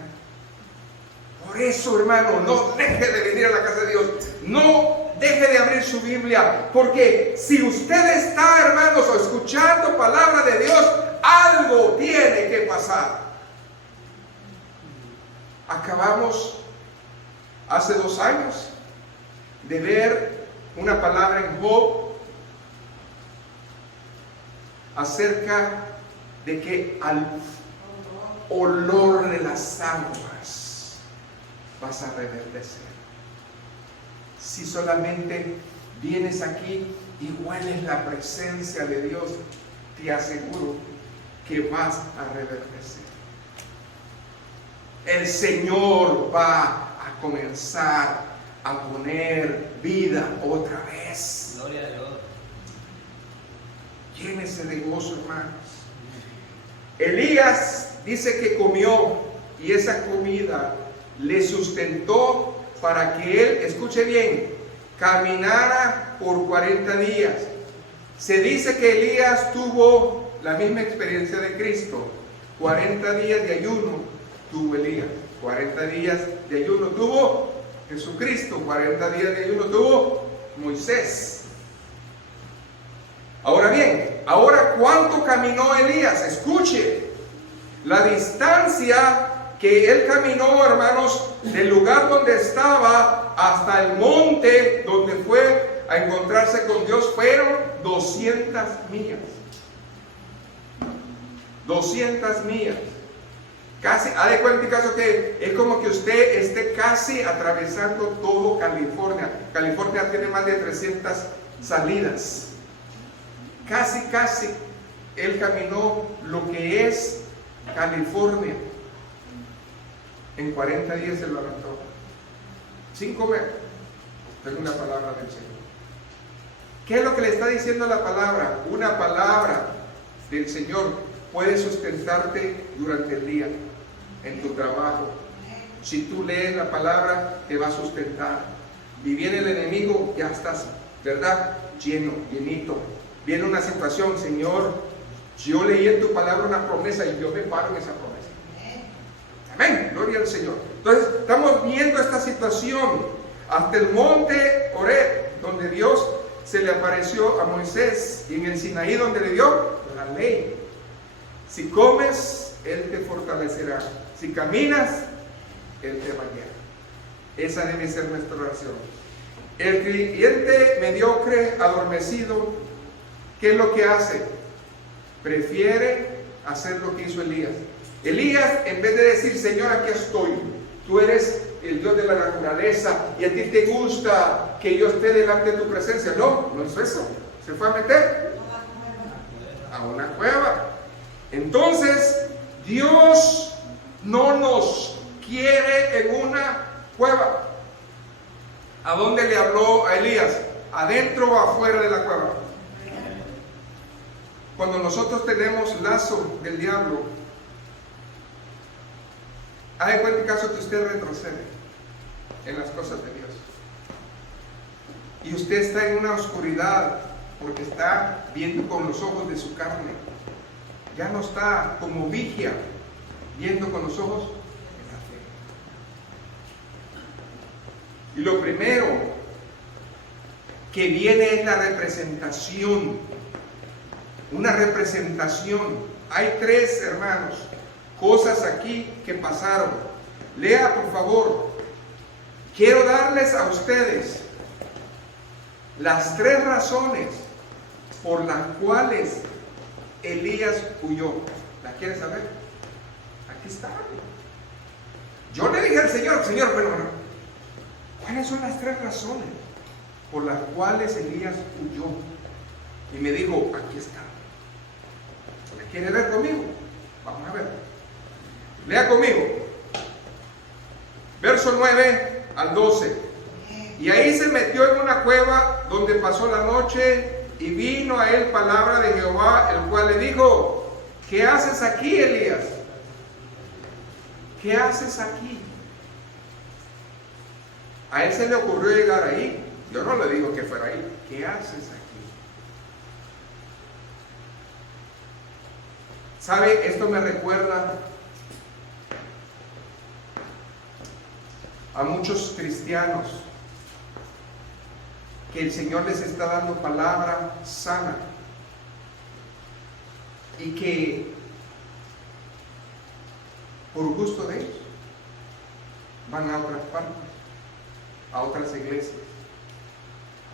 Por eso, hermano, no deje de venir a la casa de Dios, no deje de abrir su Biblia, porque si usted está, hermanos, escuchando palabra de Dios, algo tiene que pasar. Acabamos hace 2 años de ver una palabra en Job acerca de que al olor de las aguas vas a reverdecer. Si solamente vienes aquí y hueles la presencia de Dios, te aseguro que vas a reverdecer. El Señor va a comenzar a poner vida otra vez. Gloria a Dios. Llénese de gozo, hermanos. Elías dice que comió y esa comida le sustentó para que él, escuche bien, caminara por 40 días. Se dice que Elías tuvo la misma experiencia de Cristo. 40 días de ayuno tuvo Elías. 40 días de ayuno tuvo Jesucristo. 40 días de ayuno tuvo Moisés. Ahora bien, ahora ¿cuánto caminó Elías? Escuche, la distancia que él caminó, hermanos, del lugar donde estaba hasta el monte donde fue a encontrarse con Dios fueron 200 millas. 200 millas. Casi, ha de cuenta caso que es como que usted esté casi atravesando todo California. California tiene más de 300 salidas. Casi él caminó lo que es California. En 40 días se lo aventó. Sin comer. Es una palabra del Señor. ¿Qué es lo que le está diciendo la palabra? Una palabra del Señor puede sustentarte durante el día, en tu trabajo. Si tú lees la palabra, te va a sustentar. Y viene el enemigo, ya estás, ¿verdad? Lleno, llenito. Viene una situación, Señor, yo leí en tu palabra una promesa y yo me paro en esa promesa. Amén, gloria al Señor. Entonces, estamos viendo esta situación hasta el monte Horeb, donde Dios se le apareció a Moisés, y en el Sinaí, donde le dio la ley. Si comes, Él te fortalecerá. Si caminas, Él te va a guiar. Esa debe ser nuestra oración. El creyente mediocre, adormecido, ¿qué es lo que hace? Prefiere hacer lo que hizo Elías. Elías, en vez de decir, Señor, aquí estoy, tú eres el Dios de la naturaleza y a ti te gusta que yo esté delante de tu presencia. No, no hizo eso. Se fue a meter a una cueva. Entonces, Dios no nos quiere en una cueva. ¿A dónde le habló a Elías? ¿Adentro o afuera de la cueva? Cuando nosotros tenemos lazo del diablo, haga cuenta en caso que usted retrocede en las cosas de Dios y usted está en una oscuridad porque está viendo con los ojos de su carne, ya no está como vigia viendo con los ojos de la fe. Y lo primero que viene es la representación, una representación. Hay tres, hermanos, cosas aquí que pasaron. Lea, por favor. Quiero darles a ustedes las tres razones por las cuales Elías huyó. ¿La quieres saber? Aquí está. Yo le dije al Señor, pero ¿cuáles son las tres razones por las cuales Elías huyó? Y me dijo, aquí está. ¿La quiere ver conmigo? Vamos a ver. Lea conmigo. Verso 9 al 12. Y ahí se metió en una cueva donde pasó la noche y vino a él palabra de Jehová, el cual le dijo, ¿qué haces aquí, Elías? ¿Qué haces aquí? A él se le ocurrió llegar ahí. Yo no le digo que fuera ahí. ¿Qué haces aquí? ¿Sabe? Esto me recuerda a muchos cristianos que el Señor les está dando palabra sana y que por gusto de ellos van a otras partes, a otras iglesias,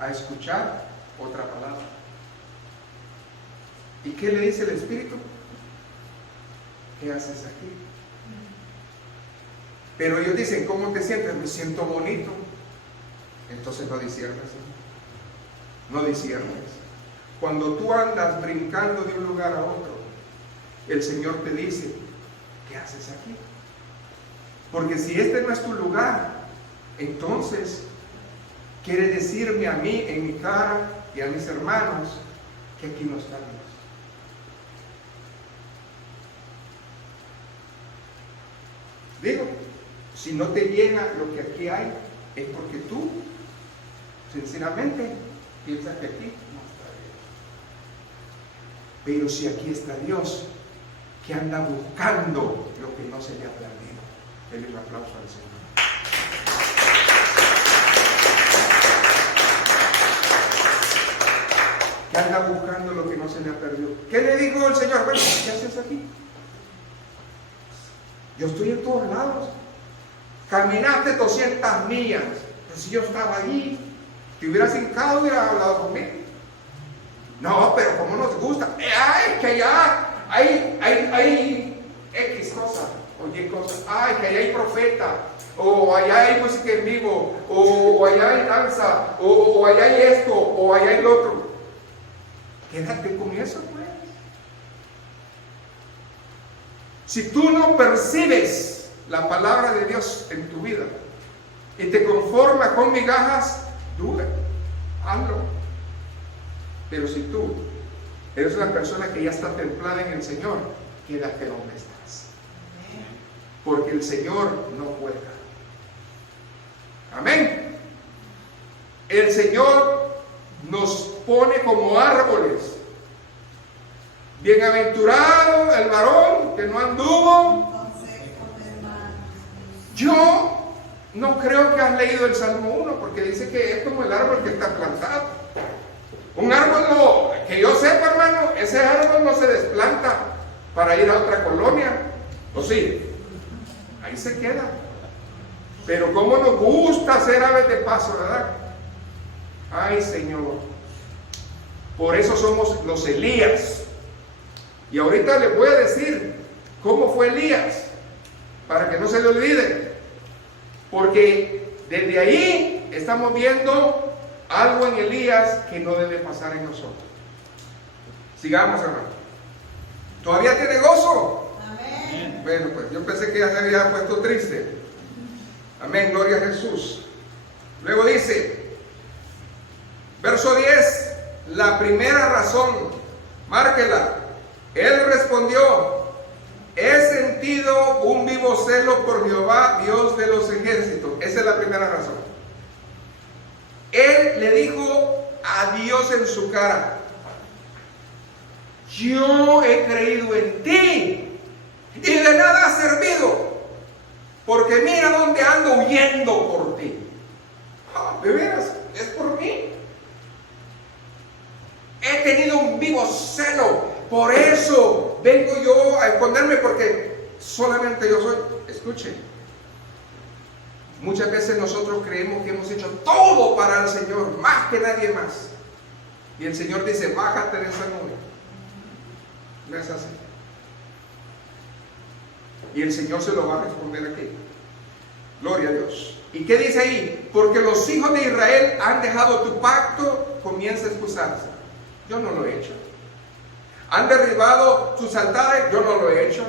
a escuchar otra palabra. ¿Y qué le dice el Espíritu? ¿Qué haces aquí? Pero ellos dicen, ¿cómo te sientes? Me siento bonito. Entonces no disiernes. No disiernes. Cuando tú andas brincando de un lugar a otro, el Señor te dice, ¿qué haces aquí? Porque si este no es tu lugar, entonces quiere decirme a mí, en mi cara y a mis hermanos, que aquí no está Dios. Digo, si no te llena lo que aquí hay, es porque tú, sinceramente, piensas que aquí no está Dios. Pero si aquí está Dios, que anda buscando lo que no se le ha perdido. Denle un aplauso al Señor. Que anda buscando lo que no se le ha perdido. ¿Qué le dijo el Señor? Bueno, ¿qué haces aquí? Yo estoy en todos lados. Caminaste 200 millas. Pero si yo estaba allí, te hubieras hincado y hubieras hablado conmigo. No, pero ¿cómo nos gusta? ¡Ay, que allá hay X cosas! Oye, cosas. ¡Ay, que allá hay profeta! O allá hay música en vivo. O allá hay danza. O allá hay esto. O allá hay lo otro. Quédate con eso, pues. Si tú no percibes la palabra de Dios en tu vida y te conformas con migajas, hazlo. Pero si tú eres una persona que ya está templada en el Señor, quédate donde estás. Porque el Señor no juega. Amén. El Señor nos pone como árboles. Bienaventurado el varón que no anduvo. Yo no creo que has leído el Salmo 1, porque dice que es como el árbol que está plantado. Un árbol, que yo sepa, hermano, ese árbol no se desplanta para ir a otra colonia. ¿O sí? Ahí se queda. Pero cómo nos gusta ser aves de paso, ¿verdad? Ay, Señor. Por eso somos los Elías. Y ahorita les voy a decir cómo fue Elías, para que no se le olvide. Porque desde ahí estamos viendo algo en Elías que no debe pasar en nosotros. Sigamos, hermano. ¿Todavía tiene gozo? Amén. Bueno, pues yo pensé que ya se había puesto triste. Amén, gloria a Jesús. Luego dice, verso 10, la primera razón, márquela. Él respondió, he sentido un vivo celo por Jehová, Dios de los ejércitos. Esa es la primera razón. Él le dijo a Dios en su cara, yo he creído en ti y de nada ha servido, porque mira dónde ando huyendo por ti. ¿De veras? ¿Es por mí? He tenido un vivo celo, por eso vengo yo a esconderme, porque solamente yo soy. Escuchen, muchas veces nosotros creemos que hemos hecho todo para el Señor, más que nadie más. Y el Señor dice, bájate de esa nube. No es así. Y el Señor se lo va a responder aquí. Gloria a Dios. ¿Y qué dice ahí? Porque los hijos de Israel han dejado tu pacto, comienza a excusarse. Yo no lo he hecho. Han derribado sus altares, yo no lo he hecho.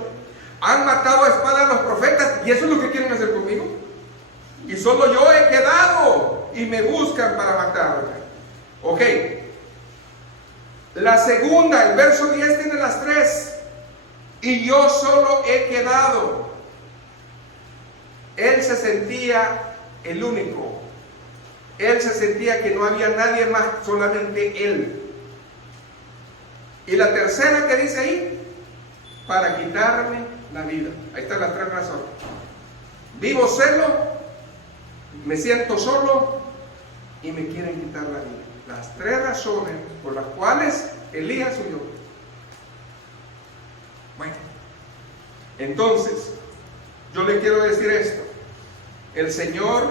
Han matado a espada a los profetas, y eso es lo que quieren hacer conmigo. Y solo yo he quedado, y me buscan para matarme. Ok. La segunda, el verso 10 tiene las tres. Y yo solo he quedado. Él se sentía el único. Él se sentía que no había nadie más, solamente él. Y la tercera que dice ahí, para quitarme la vida. Ahí están las tres razones. Vivo celo, me siento solo y me quieren quitar la vida. Las tres razones por las cuales Elías huyó. Bueno, entonces, yo le quiero decir esto. El Señor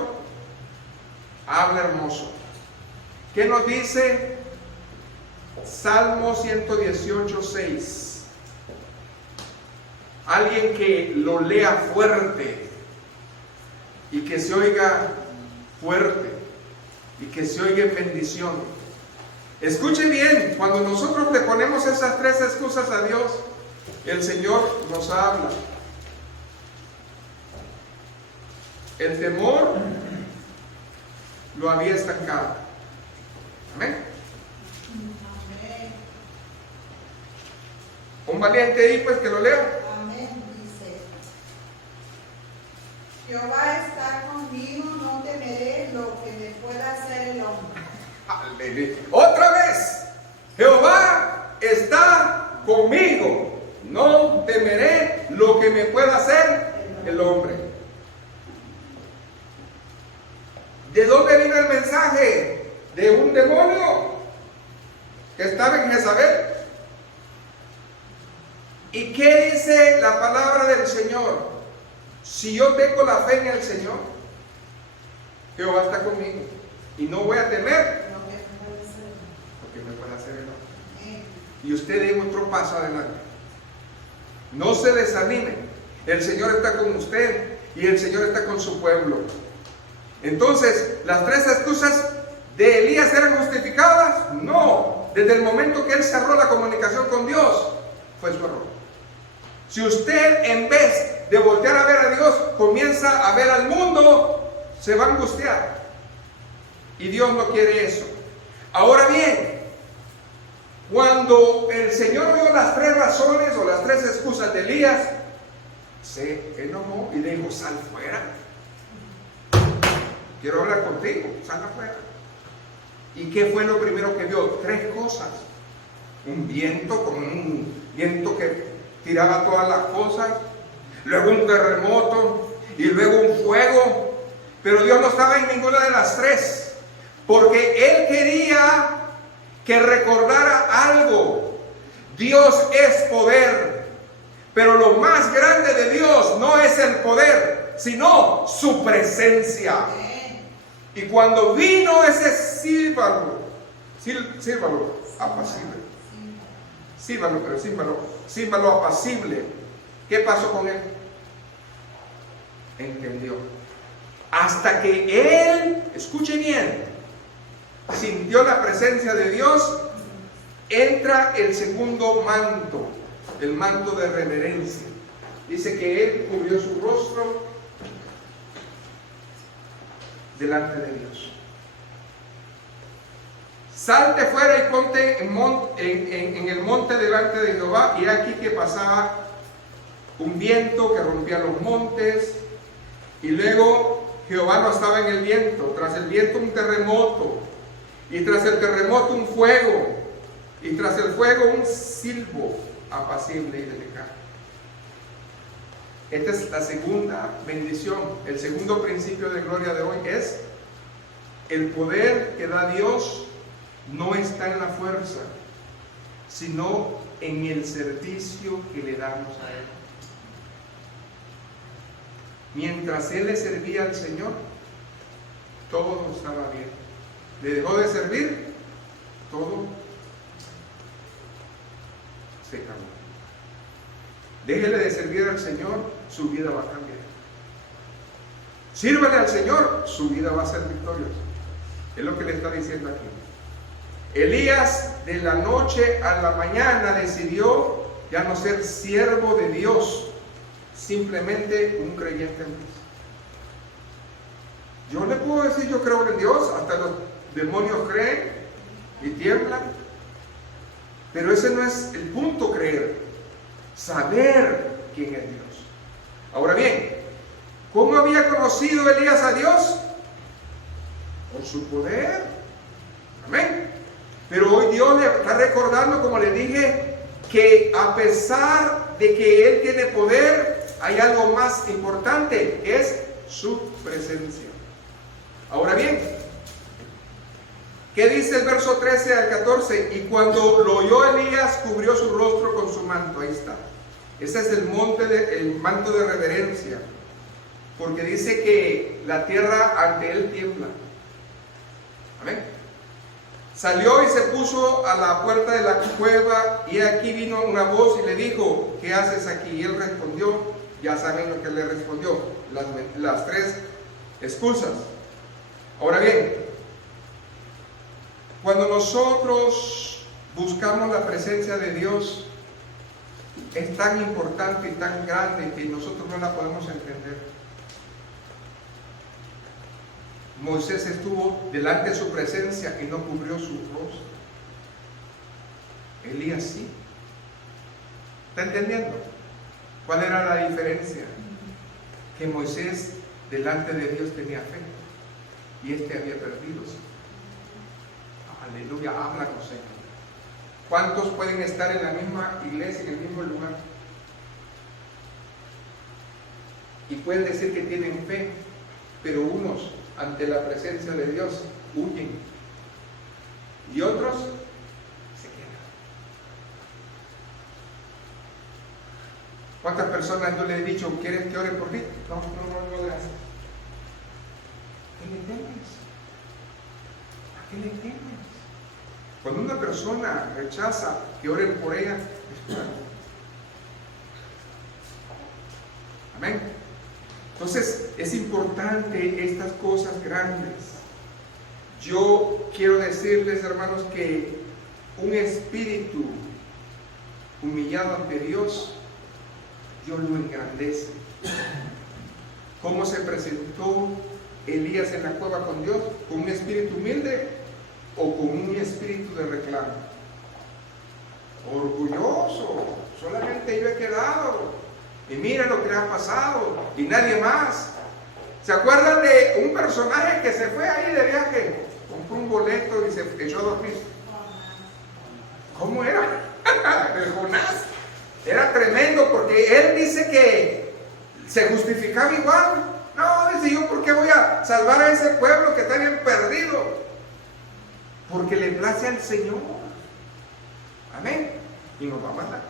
habla hermoso. ¿Qué nos dice Salmo 118:6? Alguien que lo lea fuerte y que se oiga fuerte y que se oiga en bendición. Escuche bien, cuando nosotros le ponemos esas tres excusas a Dios, el Señor nos habla. El temor lo había estancado. Amén. Un valiente ahí, pues, que lo lea. Amén, dice. Jehová está conmigo, no temeré lo que me pueda hacer el hombre. Aleluya. Otra vez, Jehová está conmigo, no temeré lo que me pueda hacer el hombre. ¿De dónde vino el mensaje? De un demonio que estaba en Jezabel. ¿Y qué dice la palabra del Señor? Si yo tengo la fe en el Señor, Jehová está conmigo y no voy a temer lo que me pueda hacer el hombre. Y usted dé otro paso adelante. No se desanime. El Señor está con usted y el Señor está con su pueblo. Entonces, ¿las tres excusas de Elías eran justificadas? No. Desde el momento que él cerró la comunicación con Dios, fue su error. Si usted, en vez de voltear a ver a Dios, comienza a ver al mundo, se va a angustiar. Y Dios no quiere eso. Ahora bien, cuando el Señor vio las tres razones o las tres excusas de Elías, se enojó y le dijo, sal fuera. Quiero hablar contigo, sal afuera. ¿Y qué fue lo primero que vio? Tres cosas. Un viento, con un viento que tiraba todas las cosas. Luego un terremoto. Y luego un fuego. Pero Dios no estaba en ninguna de las tres. Porque Él quería que recordara algo. Dios es poder. Pero lo más grande de Dios no es el poder, sino su presencia. Y cuando vino ese címbalo apacible, címbalo apacible, ¿qué pasó con él? Entendió. Hasta que él, escuche bien, sintió la presencia de Dios, entra el segundo manto, el manto de reverencia. Dice que él cubrió su rostro delante de Dios. Salte fuera y ponte en el monte delante de Jehová. Y aquí que pasaba un viento que rompía los montes, y luego Jehová no estaba en el viento. Tras el viento un terremoto, y tras el terremoto un fuego, y tras el fuego un silbo apacible y delicado. Esta es la segunda bendición. El segundo principio de gloria de hoy es: el poder que da Dios no está en la fuerza, sino en el servicio que le damos a Él. Mientras él le servía al Señor, todo estaba bien. Le dejó de servir, todo se cambió. Déjele de servir al Señor, su vida va a cambiar. Sírvale al Señor, su vida va a ser victoriosa. Es lo que le está diciendo aquí. Elías, de la noche a la mañana, decidió ya no ser siervo de Dios, simplemente un creyente en Dios. Yo le puedo decir, yo creo en Dios, hasta los demonios creen y tiemblan, pero ese no es el punto, creer, saber quién es Dios. Ahora bien, ¿cómo había conocido Elías a Dios? Por su poder. Amén. Pero hoy Dios le está recordando, como le dije, que a pesar de que Él tiene poder, hay algo más importante, que es su presencia. Ahora bien, ¿qué dice el verso 13 al 14? Y cuando lo oyó Elías, cubrió su rostro con su manto. Ahí está. Ese es el manto de reverencia. Porque dice que la tierra ante él tiembla. Amén. Salió y se puso a la puerta de la cueva, y aquí vino una voz y le dijo: ¿qué haces aquí? Y él respondió, ya saben lo que le respondió, las tres excusas. Ahora bien, cuando nosotros buscamos la presencia de Dios, es tan importante y tan grande que nosotros no la podemos entender. Moisés estuvo delante de su presencia y no cubrió su rostro. Elías sí. ¿Está entendiendo? ¿Cuál era la diferencia? Que Moisés delante de Dios tenía fe y este había perdido. Aleluya, háblanos, Señor. ¿Cuántos pueden estar en la misma iglesia, en el mismo lugar, y pueden decir que tienen fe, pero unos ante la presencia de Dios huyen y otros se quedan? ¿Cuántas personas yo le he dicho: ¿quieres que ore por ti? No, gracias. ¿A qué le temes? ¿A qué le temes? Cuando una persona rechaza que oren por ella, es por algo. Amén. Entonces es importante estas cosas grandes. Yo quiero decirles, hermanos, que un espíritu humillado ante Dios, Dios lo engrandece. ¿Cómo se presentó Elías en la cueva con Dios? ¿Con un espíritu humilde o con un espíritu de reclamo? Orgulloso, solamente yo he quedado. Y mira lo que le ha pasado, y nadie más. ¿Se acuerdan de un personaje que se fue ahí de viaje? Compró un boleto y se echó a dormir. ¿Cómo era? El Jonás. Era tremendo, porque él dice que se justificaba igual. No, dice: ¿yo por qué voy a salvar a ese pueblo que está bien perdido? Porque le place al Señor. Amén. Y nos va a matar.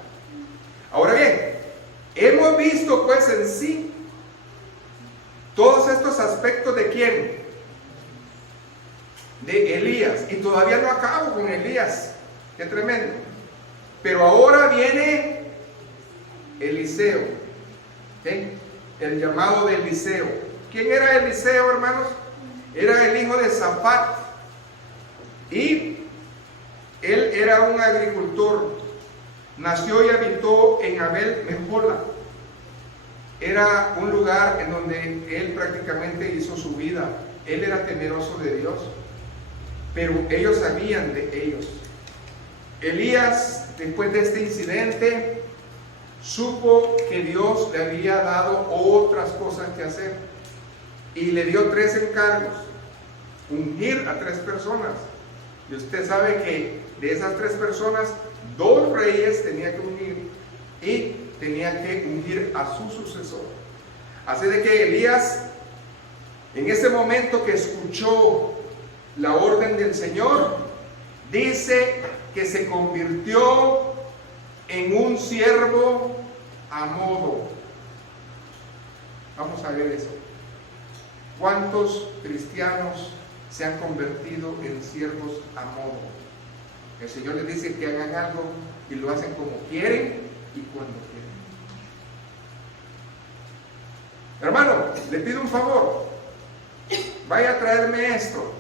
Ahora bien, hemos visto pues en sí todos estos aspectos de quién. de Elías. Y todavía no acabo con Elías. Qué tremendo. Pero ahora viene Eliseo. ¿Sí? El llamado de Eliseo. ¿Quién era Eliseo, hermanos? Era el hijo de Safat. Y él era un agricultor. Nació y habitó en Abel Mehola. Era un lugar en donde él prácticamente hizo su vida. Él era temeroso de Dios, pero ellos sabían de ellos. Elías, después de este incidente, supo que Dios le había dado otras cosas que hacer y le dio 3 encargos: ungir a 3 personas. Y usted sabe que de esas 3 personas, 2 reyes tenía que ungir y tenía que ungir a su sucesor. Así de que Elías, en ese momento que escuchó la orden del Señor, dice que se convirtió en un siervo a modo. Vamos a ver eso. ¿Cuántos cristianos se han convertido en siervos a modo? El Señor les dice que hagan algo y lo hacen como quieren y cuando quieren. Hermano, le pido un favor. Vaya a traerme esto.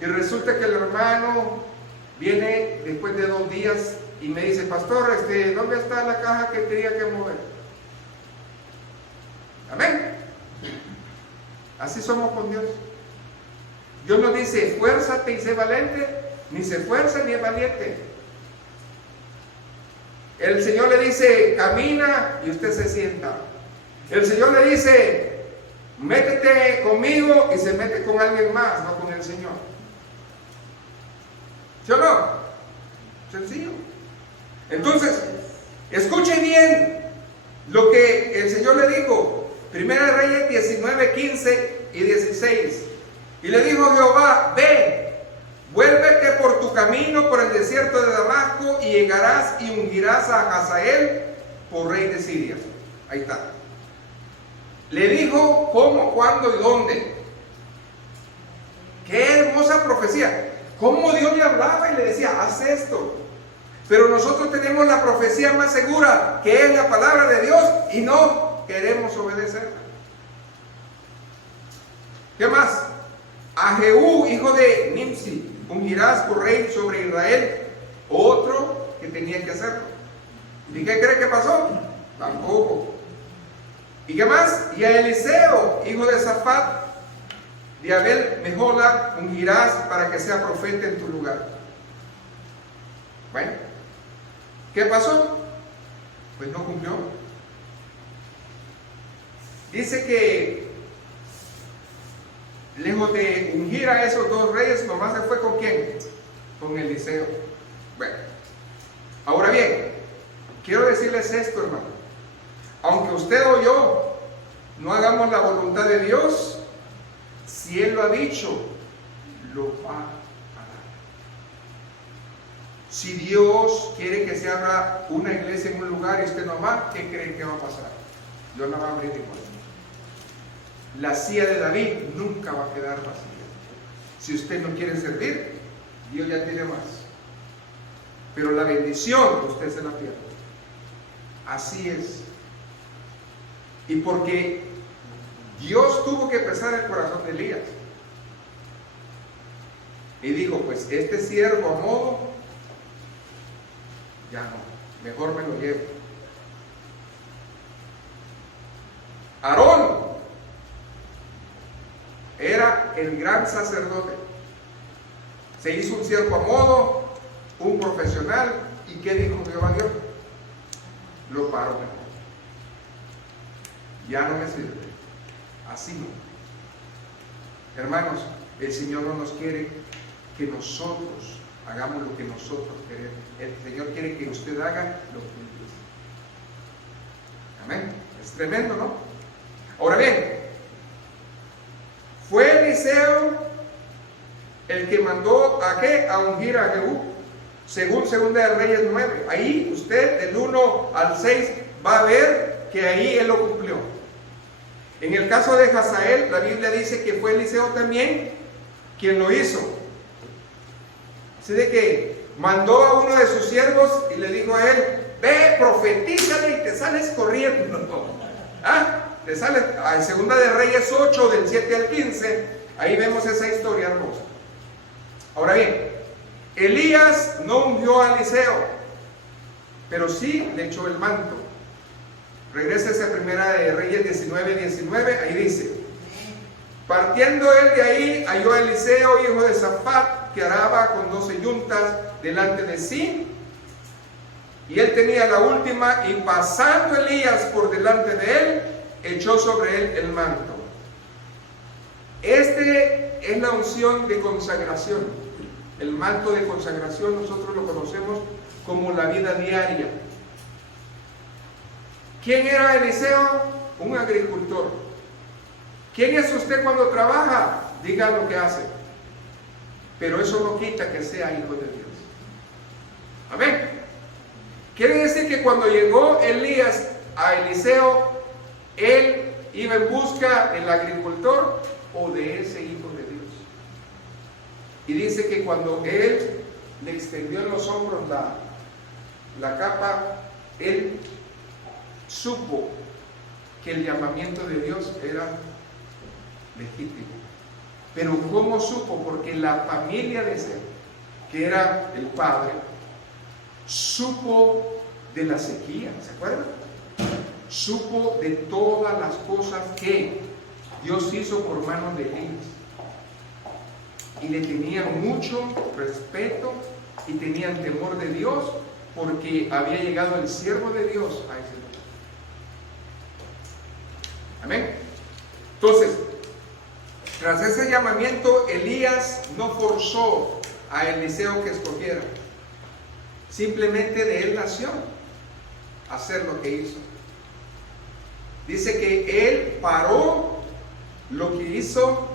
Y resulta que el hermano viene después de 2 días y me dice: pastor, ¿dónde está la caja que tenía que mover? Amén. Así somos con Dios. Dios nos dice: esfuérzate y sé valiente. Ni se esfuerza ni es valiente. El Señor le dice: camina, y usted se sienta. El Señor le dice: métete conmigo, y se mete con alguien más, no con el Señor. ¿Sí o no? Sencillo. Entonces, escuche bien lo que el Señor le dijo. Primera de Reyes 19, 15 y 16. Y le dijo Jehová: ve, vuélvete por tu camino por el desierto de Damasco, y llegarás y ungirás a Hazael por rey de Siria. Ahí está. Le dijo cómo, cuándo y dónde. Qué hermosa profecía. Cómo Dios le hablaba y le decía: haz esto. Pero nosotros tenemos la profecía más segura, que es la palabra de Dios, y no queremos obedecerla. ¿Qué más? A Jehú, hijo de Nimsi, ungirás por rey sobre Israel. Otro que tenía que hacerlo. ¿Y qué cree que pasó? Tampoco. ¿Y qué más? Y a Eliseo, hijo de Safat, de Abel Mehola, ungirás para que sea profeta en tu lugar. Bueno, ¿qué pasó? Pues no cumplió. Dice que lejos de ungir a esos 2 reyes, nomás se fue ¿con quién? Con Eliseo. Bueno, ahora bien, quiero decirles esto, hermano. Aunque usted o yo no hagamos la voluntad de Dios, si Él lo ha dicho, lo va a dar. Si Dios quiere que se abra una iglesia en un lugar y usted no va, ¿qué cree que va a pasar? Dios la va a abrir igual. La silla de David nunca va a quedar vacía. Si usted no quiere servir, Dios ya tiene más. Pero la bendición usted se la pierde. Así es. Y porque Dios tuvo que pesar el corazón de Elías. Y dijo: pues este siervo a modo, ya no, mejor me lo llevo. Aarón era el gran sacerdote. Se hizo un siervo a modo, un profesional. ¿Y qué dijo Jehová Dios? Lo paró mejor. Ya no me sirve. Así no. Hermanos, el Señor no nos quiere que nosotros hagamos lo que nosotros queremos. El Señor quiere que usted haga lo que Él dice. Amén. Es tremendo, ¿no? Ahora bien, fue Eliseo el que mandó ¿a qué? A ungir a Jehú, según 2 de Reyes 9. Ahí usted del 1 al 6 va a ver que ahí él lo cumplió. En el caso de Hazael, la Biblia dice que fue Eliseo también quien lo hizo. Así de que mandó a uno de sus siervos y le dijo a él: ve, profetízale y te sales corriendo. ¿Ah? Te sales. En Segunda de Reyes 8, del 7 al 15, ahí vemos esa historia hermosa. Ahora bien, Elías no ungió a Eliseo, pero sí le echó el manto. Regresa a Primera de Reyes 19, ahí dice: partiendo él de ahí, halló a Eliseo, hijo de Safat, que araba con 12 yuntas delante de sí, y él tenía la última, y pasando Elías por delante de él, echó sobre él el manto. Este es la unción de consagración. El manto de consagración nosotros lo conocemos como la vida diaria. ¿Quién era Eliseo? Un agricultor. ¿Quién es usted cuando trabaja? Diga lo que hace. Pero eso no quita que sea hijo de Dios. Amén. Quiere decir que cuando llegó Elías a Eliseo, él iba en busca del agricultor o de ese hijo de Dios. Y dice que cuando él le extendió en los hombros la capa, él supo que el llamamiento de Dios era legítimo. Pero ¿cómo supo? Porque la familia de ese, que era el padre, supo de la sequía, ¿se acuerdan? Supo de todas las cosas que Dios hizo por manos de Elías. Y le tenían mucho respeto y tenían temor de Dios, porque había llegado el siervo de Dios a ese lugar. Amén. Entonces, tras ese llamamiento, Elías no forzó a Eliseo que escogiera. Simplemente de él nació hacer lo que hizo. Dice que él paró lo que hizo,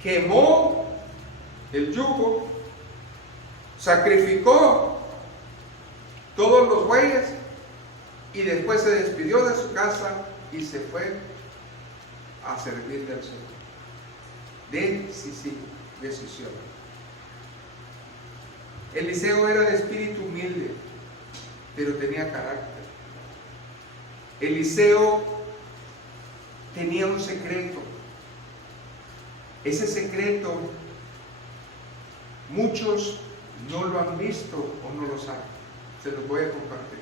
quemó el yugo, sacrificó todos los bueyes y después se despidió de su casa y se fue a servirle al Señor. Decisión. Eliseo era de espíritu humilde, pero tenía carácter. Eliseo tenía un secreto. Ese secreto muchos no lo han visto o no lo saben. Se los voy a compartir.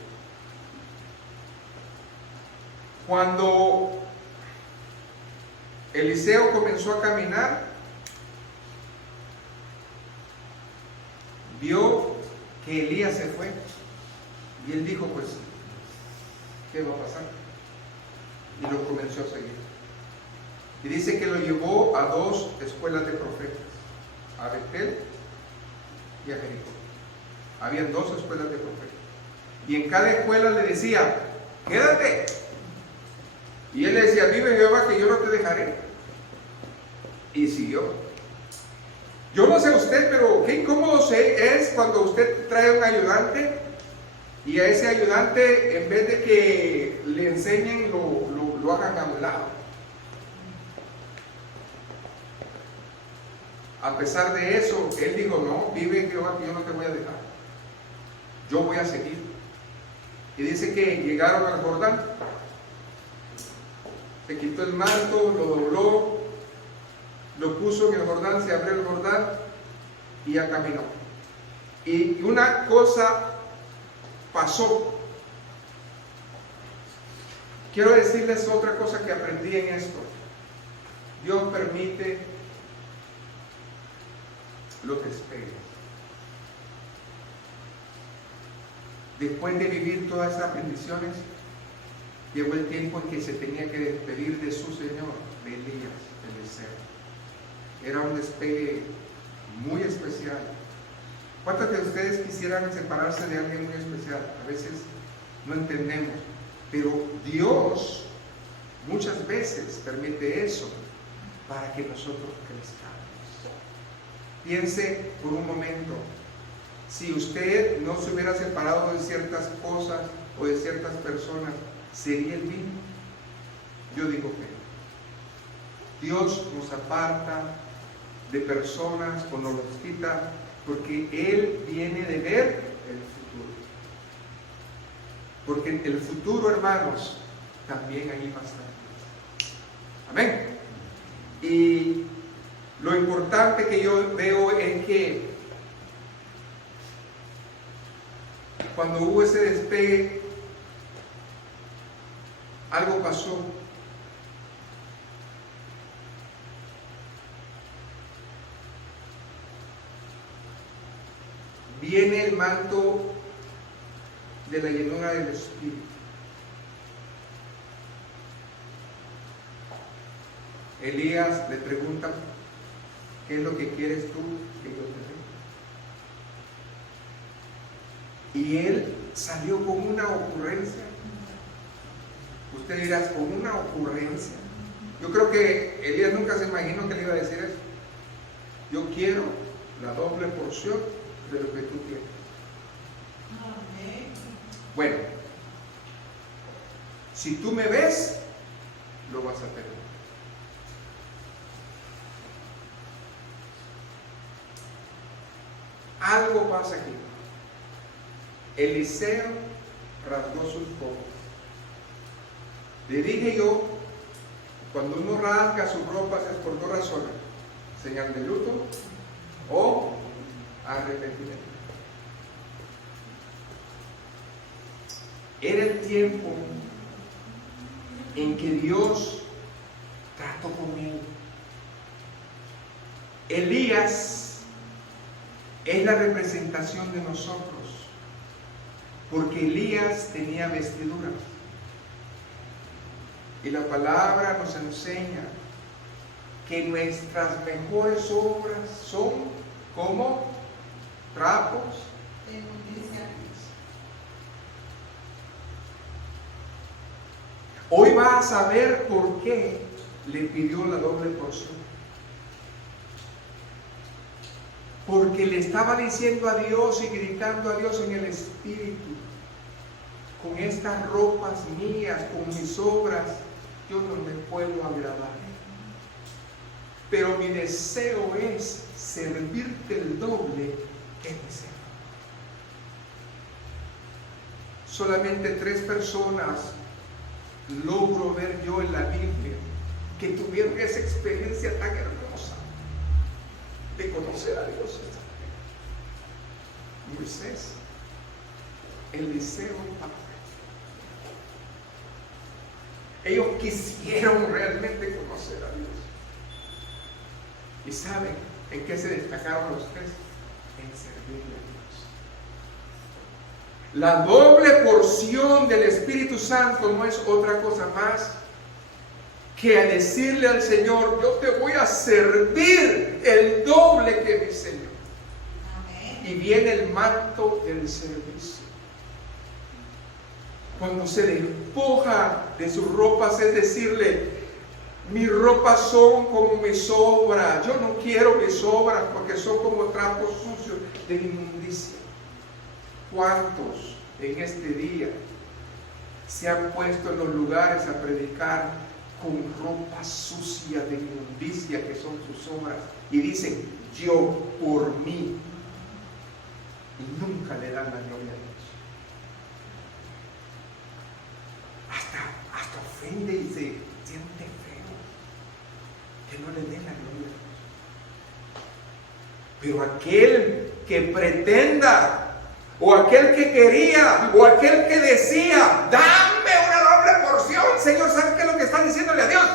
Cuando Eliseo comenzó a caminar, vio que Elías se fue y él dijo: pues, ¿qué va a pasar? Y lo comenzó a seguir. Y dice que lo llevó a 2 escuelas de profetas, a Betel y a Jericó. Habían 2 escuelas de profetas. Y en cada escuela le decía: quédate. Y él le decía: vive Jehová que yo no te dejaré. Y siguió. Yo no sé usted, pero qué incómodo es cuando usted trae un ayudante y a ese ayudante, en vez de que le enseñen, lo hagan a un lado. A pesar de eso, él dijo: no, vive Jehová que yo no te voy a dejar. Yo voy a seguir. Y dice que llegaron al Jordán. Se quitó el manto, lo dobló, lo puso en el Jordán, se abrió el Jordán y ya caminó. Y una cosa pasó. Quiero decirles otra cosa que aprendí en esto. Dios permite lo que esperas. Después de vivir todas esas bendiciones, llegó el tiempo en que se tenía que despedir de su Señor, de Elías, de Eliseo. Era un despegue muy especial. ¿Cuántos de ustedes quisieran separarse de alguien muy especial? A veces no entendemos, pero Dios muchas veces permite eso para que nosotros crezcamos. Piense por un momento, si usted no se hubiera separado de ciertas cosas o de ciertas personas, ¿sería el mismo? Yo digo que Dios nos aparta de personas o nos los quita porque Él viene de ver el futuro. Porque el futuro, hermanos, también ahí va a estar. Amén. Y lo importante que yo veo es que cuando hubo ese despegue, algo pasó. Viene el manto de la llenura del Espíritu. Elías le pregunta: ¿qué es lo que quieres tú que yo te dé? Y él salió con una ocurrencia. Usted dirá, ¿con una ocurrencia? Yo creo que Elías nunca se imaginó que le iba a decir eso. Yo quiero la doble porción de lo que tú tienes. Bueno, si tú me ves, lo vas a tener. Algo pasa aquí. Eliseo rasgó sus ropas. Le dije yo, cuando uno rasga sus ropas es por dos razones: señal de luto o arrepentimiento. Era el tiempo en que Dios trató con él. Elías es la representación de nosotros, porque Elías tenía vestiduras. Y la palabra nos enseña que nuestras mejores obras son como trapos de inmundicia. Hoy vas a saber por qué le pidió la doble porción. Porque le estaba diciendo a Dios y gritando a Dios en el Espíritu: con estas ropas mías, con mis obras, yo no me puedo agradar. Pero mi deseo es servirte el doble que me sirvo. Solamente 3 personas logro ver yo en la Biblia que tuvieron esa experiencia tan hermosa de conocer a Dios. Moisés, Eliseo y Pablo. Ellos quisieron realmente conocer a Dios. ¿Y saben en qué se destacaron los 3? En servirle a Dios. La doble porción del Espíritu Santo no es otra cosa más que a decirle al Señor: yo te voy a servir el doble que mi Señor. Amén. Y viene el manto del servicio. Cuando se despoja de sus ropas, es decirle: mis ropas son como mis obras. Yo no quiero mis obras porque son como trapos sucios de inmundicia. ¿Cuántos en este día se han puesto en los lugares a predicar con ropa sucia de inmundicia que son sus obras y dicen: yo por mí? Y nunca le dan la gloria a Dios. Hasta ofende y se siente feo que no le den la gloria a Dios. Pero aquel que pretenda, o aquel que quería, o aquel que decía: dame una doble porción, Señor, ¿sabes qué es lo que está diciéndole a Dios?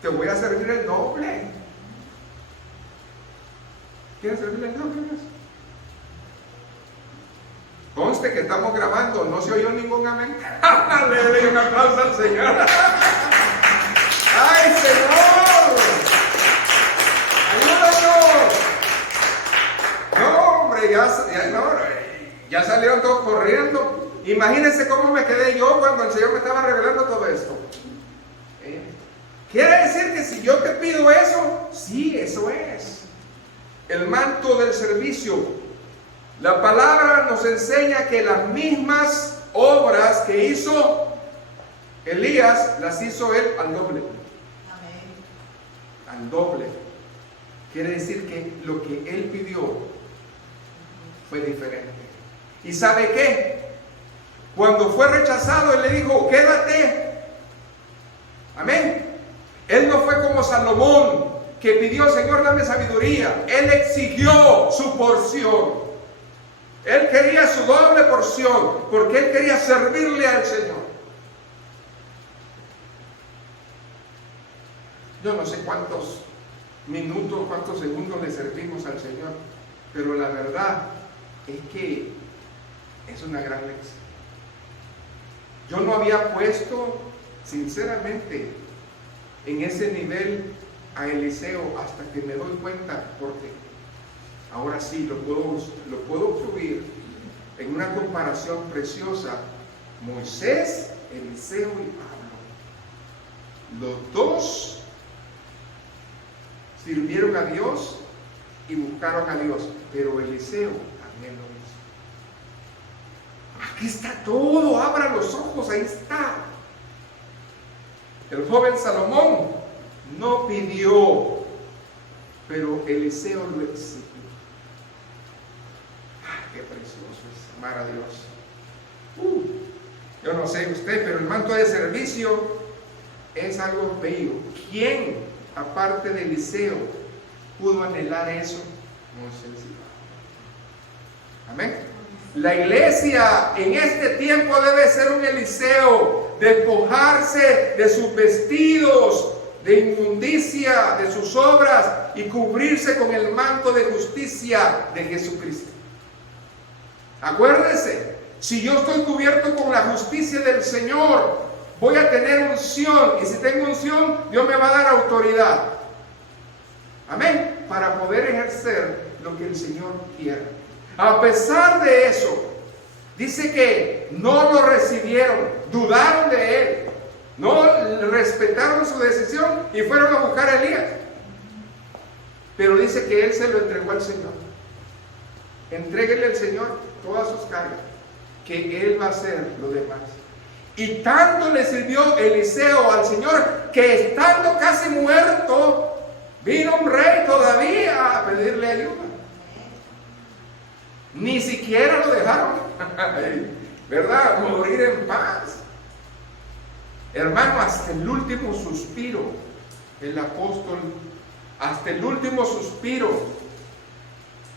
Te voy a servir el doble. ¿Quieres servirle el doble? Conste que estamos grabando, no se oyó ningún amén. Le doy un aplauso al Señor. ¡Ay, Señor! ¡Ayúdanos! No, hombre, ya salieron todos corriendo. Imagínense cómo me quedé yo cuando el Señor me estaba revelando todo esto. ¿Quiere decir que si yo te pido eso? Sí, eso es. El manto del servicio. La palabra nos enseña que las mismas obras que hizo Elías, las hizo él al doble. Amén. Al doble. Quiere decir que lo que él pidió fue diferente. ¿Y sabe qué? Cuando fue rechazado, él le dijo, quédate. Amén. Él no fue como Salomón, que pidió, Señor, dame sabiduría. Él exigió su porción. Él quería su doble porción, porque él quería servirle al Señor. Yo no sé cuántos minutos, cuántos segundos le servimos al Señor, pero la verdad es que es una gran lección. Yo no había puesto, sinceramente, en ese nivel a Eliseo hasta que me doy cuenta, porque ahora sí lo puedo subir en una comparación preciosa. Moisés, Eliseo y Pablo, los dos sirvieron a Dios y buscaron a Dios, pero Eliseo también lo hizo. Aquí está todo, abra los ojos, ahí está. El joven Salomón no pidió, pero Eliseo lo exigió. Qué precioso es amar a Dios. Yo no sé usted, pero el manto de servicio es algo bello. ¿Quién, aparte de Eliseo, pudo anhelar eso? Moisés. Amén. La iglesia en este tiempo debe ser un Eliseo, despojarse de sus vestidos de inmundicia, de sus obras, y cubrirse con el manto de justicia de Jesucristo. Acuérdese, si yo estoy cubierto con la justicia del Señor, voy a tener unción, y si tengo unción, Dios me va a dar autoridad. Amén. Para poder ejercer lo que el Señor quiera. A pesar de eso, dice que no lo recibieron, dudaron de él, no respetaron su decisión y fueron a buscar a Elías. Pero dice que él se lo entregó al Señor. Entréguele al Señor todas sus cargas, que él va a hacer lo demás. Y tanto le sirvió Eliseo al Señor, que estando casi muerto, vino un rey todavía a pedirle ayuda. Ni siquiera lo dejaron, ¿verdad?, morir en paz. Hermano, hasta el último suspiro, el apóstol, hasta el último suspiro,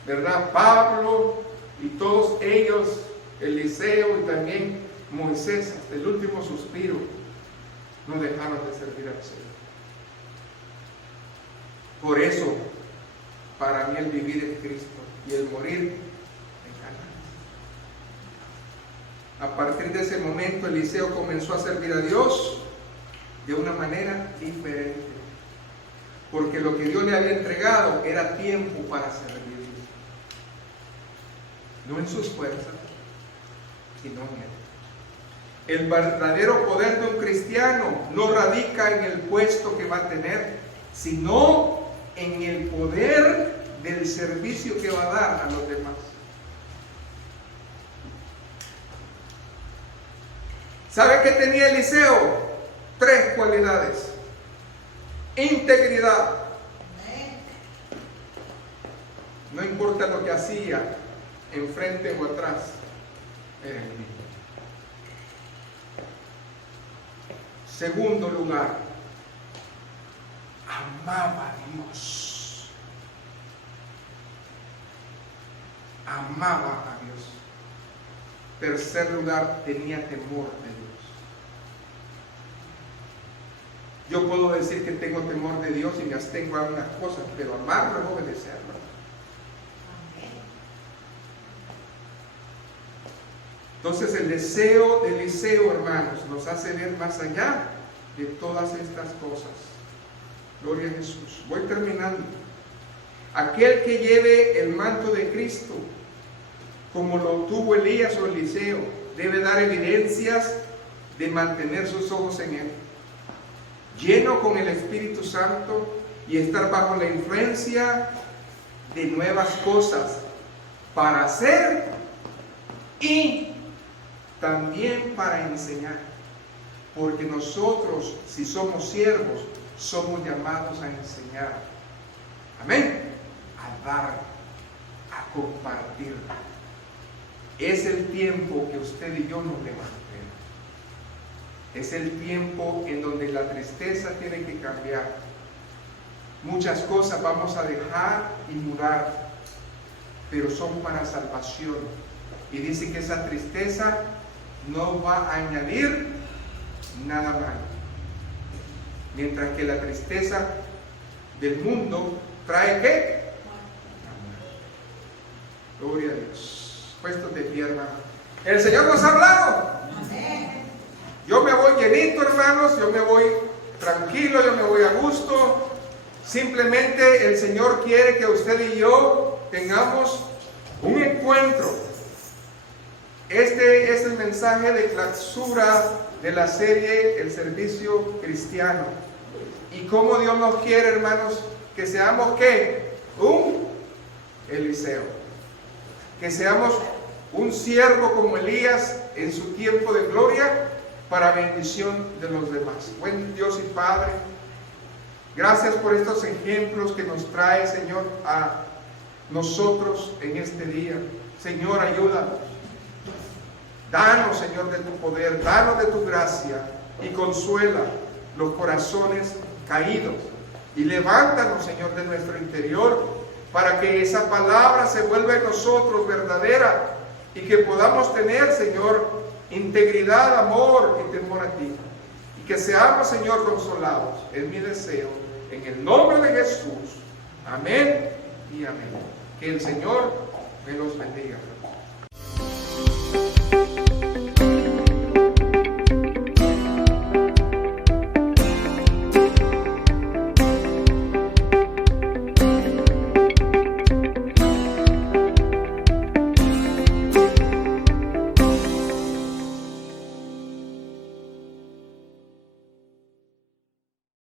¿verdad?, Pablo y todos ellos, Eliseo y también Moisés, hasta el último suspiro, no dejaron de servir al Señor. Por eso, para mí el vivir es Cristo y el morir es ganancia. A partir de ese momento, Eliseo comenzó a servir a Dios de una manera diferente, porque lo que Dios le había entregado era tiempo para servir, no en sus fuerzas, sino en Él. El verdadero poder de un cristiano no radica en el puesto que va a tener, sino en el poder del servicio que va a dar a los demás. ¿Sabe qué tenía Eliseo? 3 cualidades. Integridad. No importa lo que hacía, enfrente o atrás, era el mismo. Segundo lugar, amaba a Dios. Amaba a Dios. Tercer lugar, tenía temor de Dios. Yo puedo decir que tengo temor de Dios y me abstengo a unas cosas, pero amarlo es obedecerlo. Entonces el deseo de Eliseo, hermanos, nos hace ver más allá de todas estas cosas. Gloria a Jesús. Voy terminando. Aquel que lleve el manto de Cristo, como lo tuvo Elías o Eliseo, debe dar evidencias de mantener sus ojos en Él, lleno con el Espíritu Santo, y estar bajo la influencia de nuevas cosas para hacer y también para enseñar, porque nosotros, si somos siervos, somos llamados a enseñar. Amén. A dar, a compartir. Es el tiempo que usted y yo nos levantemos. Es el tiempo en donde la tristeza tiene que cambiar. Muchas cosas vamos a dejar y mudar, pero son para salvación. Y dice que esa tristeza no va a añadir nada malo. Mientras que la tristeza del mundo trae ¿qué? Gloria a Dios. Puestos de pie, hermano. El Señor nos ha hablado. Yo me voy llenito, hermanos. Yo me voy tranquilo, yo me voy a gusto. Simplemente el Señor quiere que usted y yo tengamos un encuentro. Este es el mensaje de clausura de la serie El Servicio Cristiano. Y cómo Dios nos quiere, hermanos, que seamos ¿qué? Un Eliseo. Que seamos un siervo como Elías en su tiempo de gloria para bendición de los demás. Buen Dios y Padre, gracias por estos ejemplos que nos trae, Señor, a nosotros en este día. Señor, ayúdanos. Danos, Señor, de tu poder, danos de tu gracia y consuela los corazones caídos. Y levántanos, Señor, de nuestro interior para que esa palabra se vuelva en nosotros verdadera y que podamos tener, Señor, integridad, amor y temor a ti. Y que seamos, Señor, consolados. Es mi deseo. En el nombre de Jesús. Amén y amén. Que el Señor me los bendiga.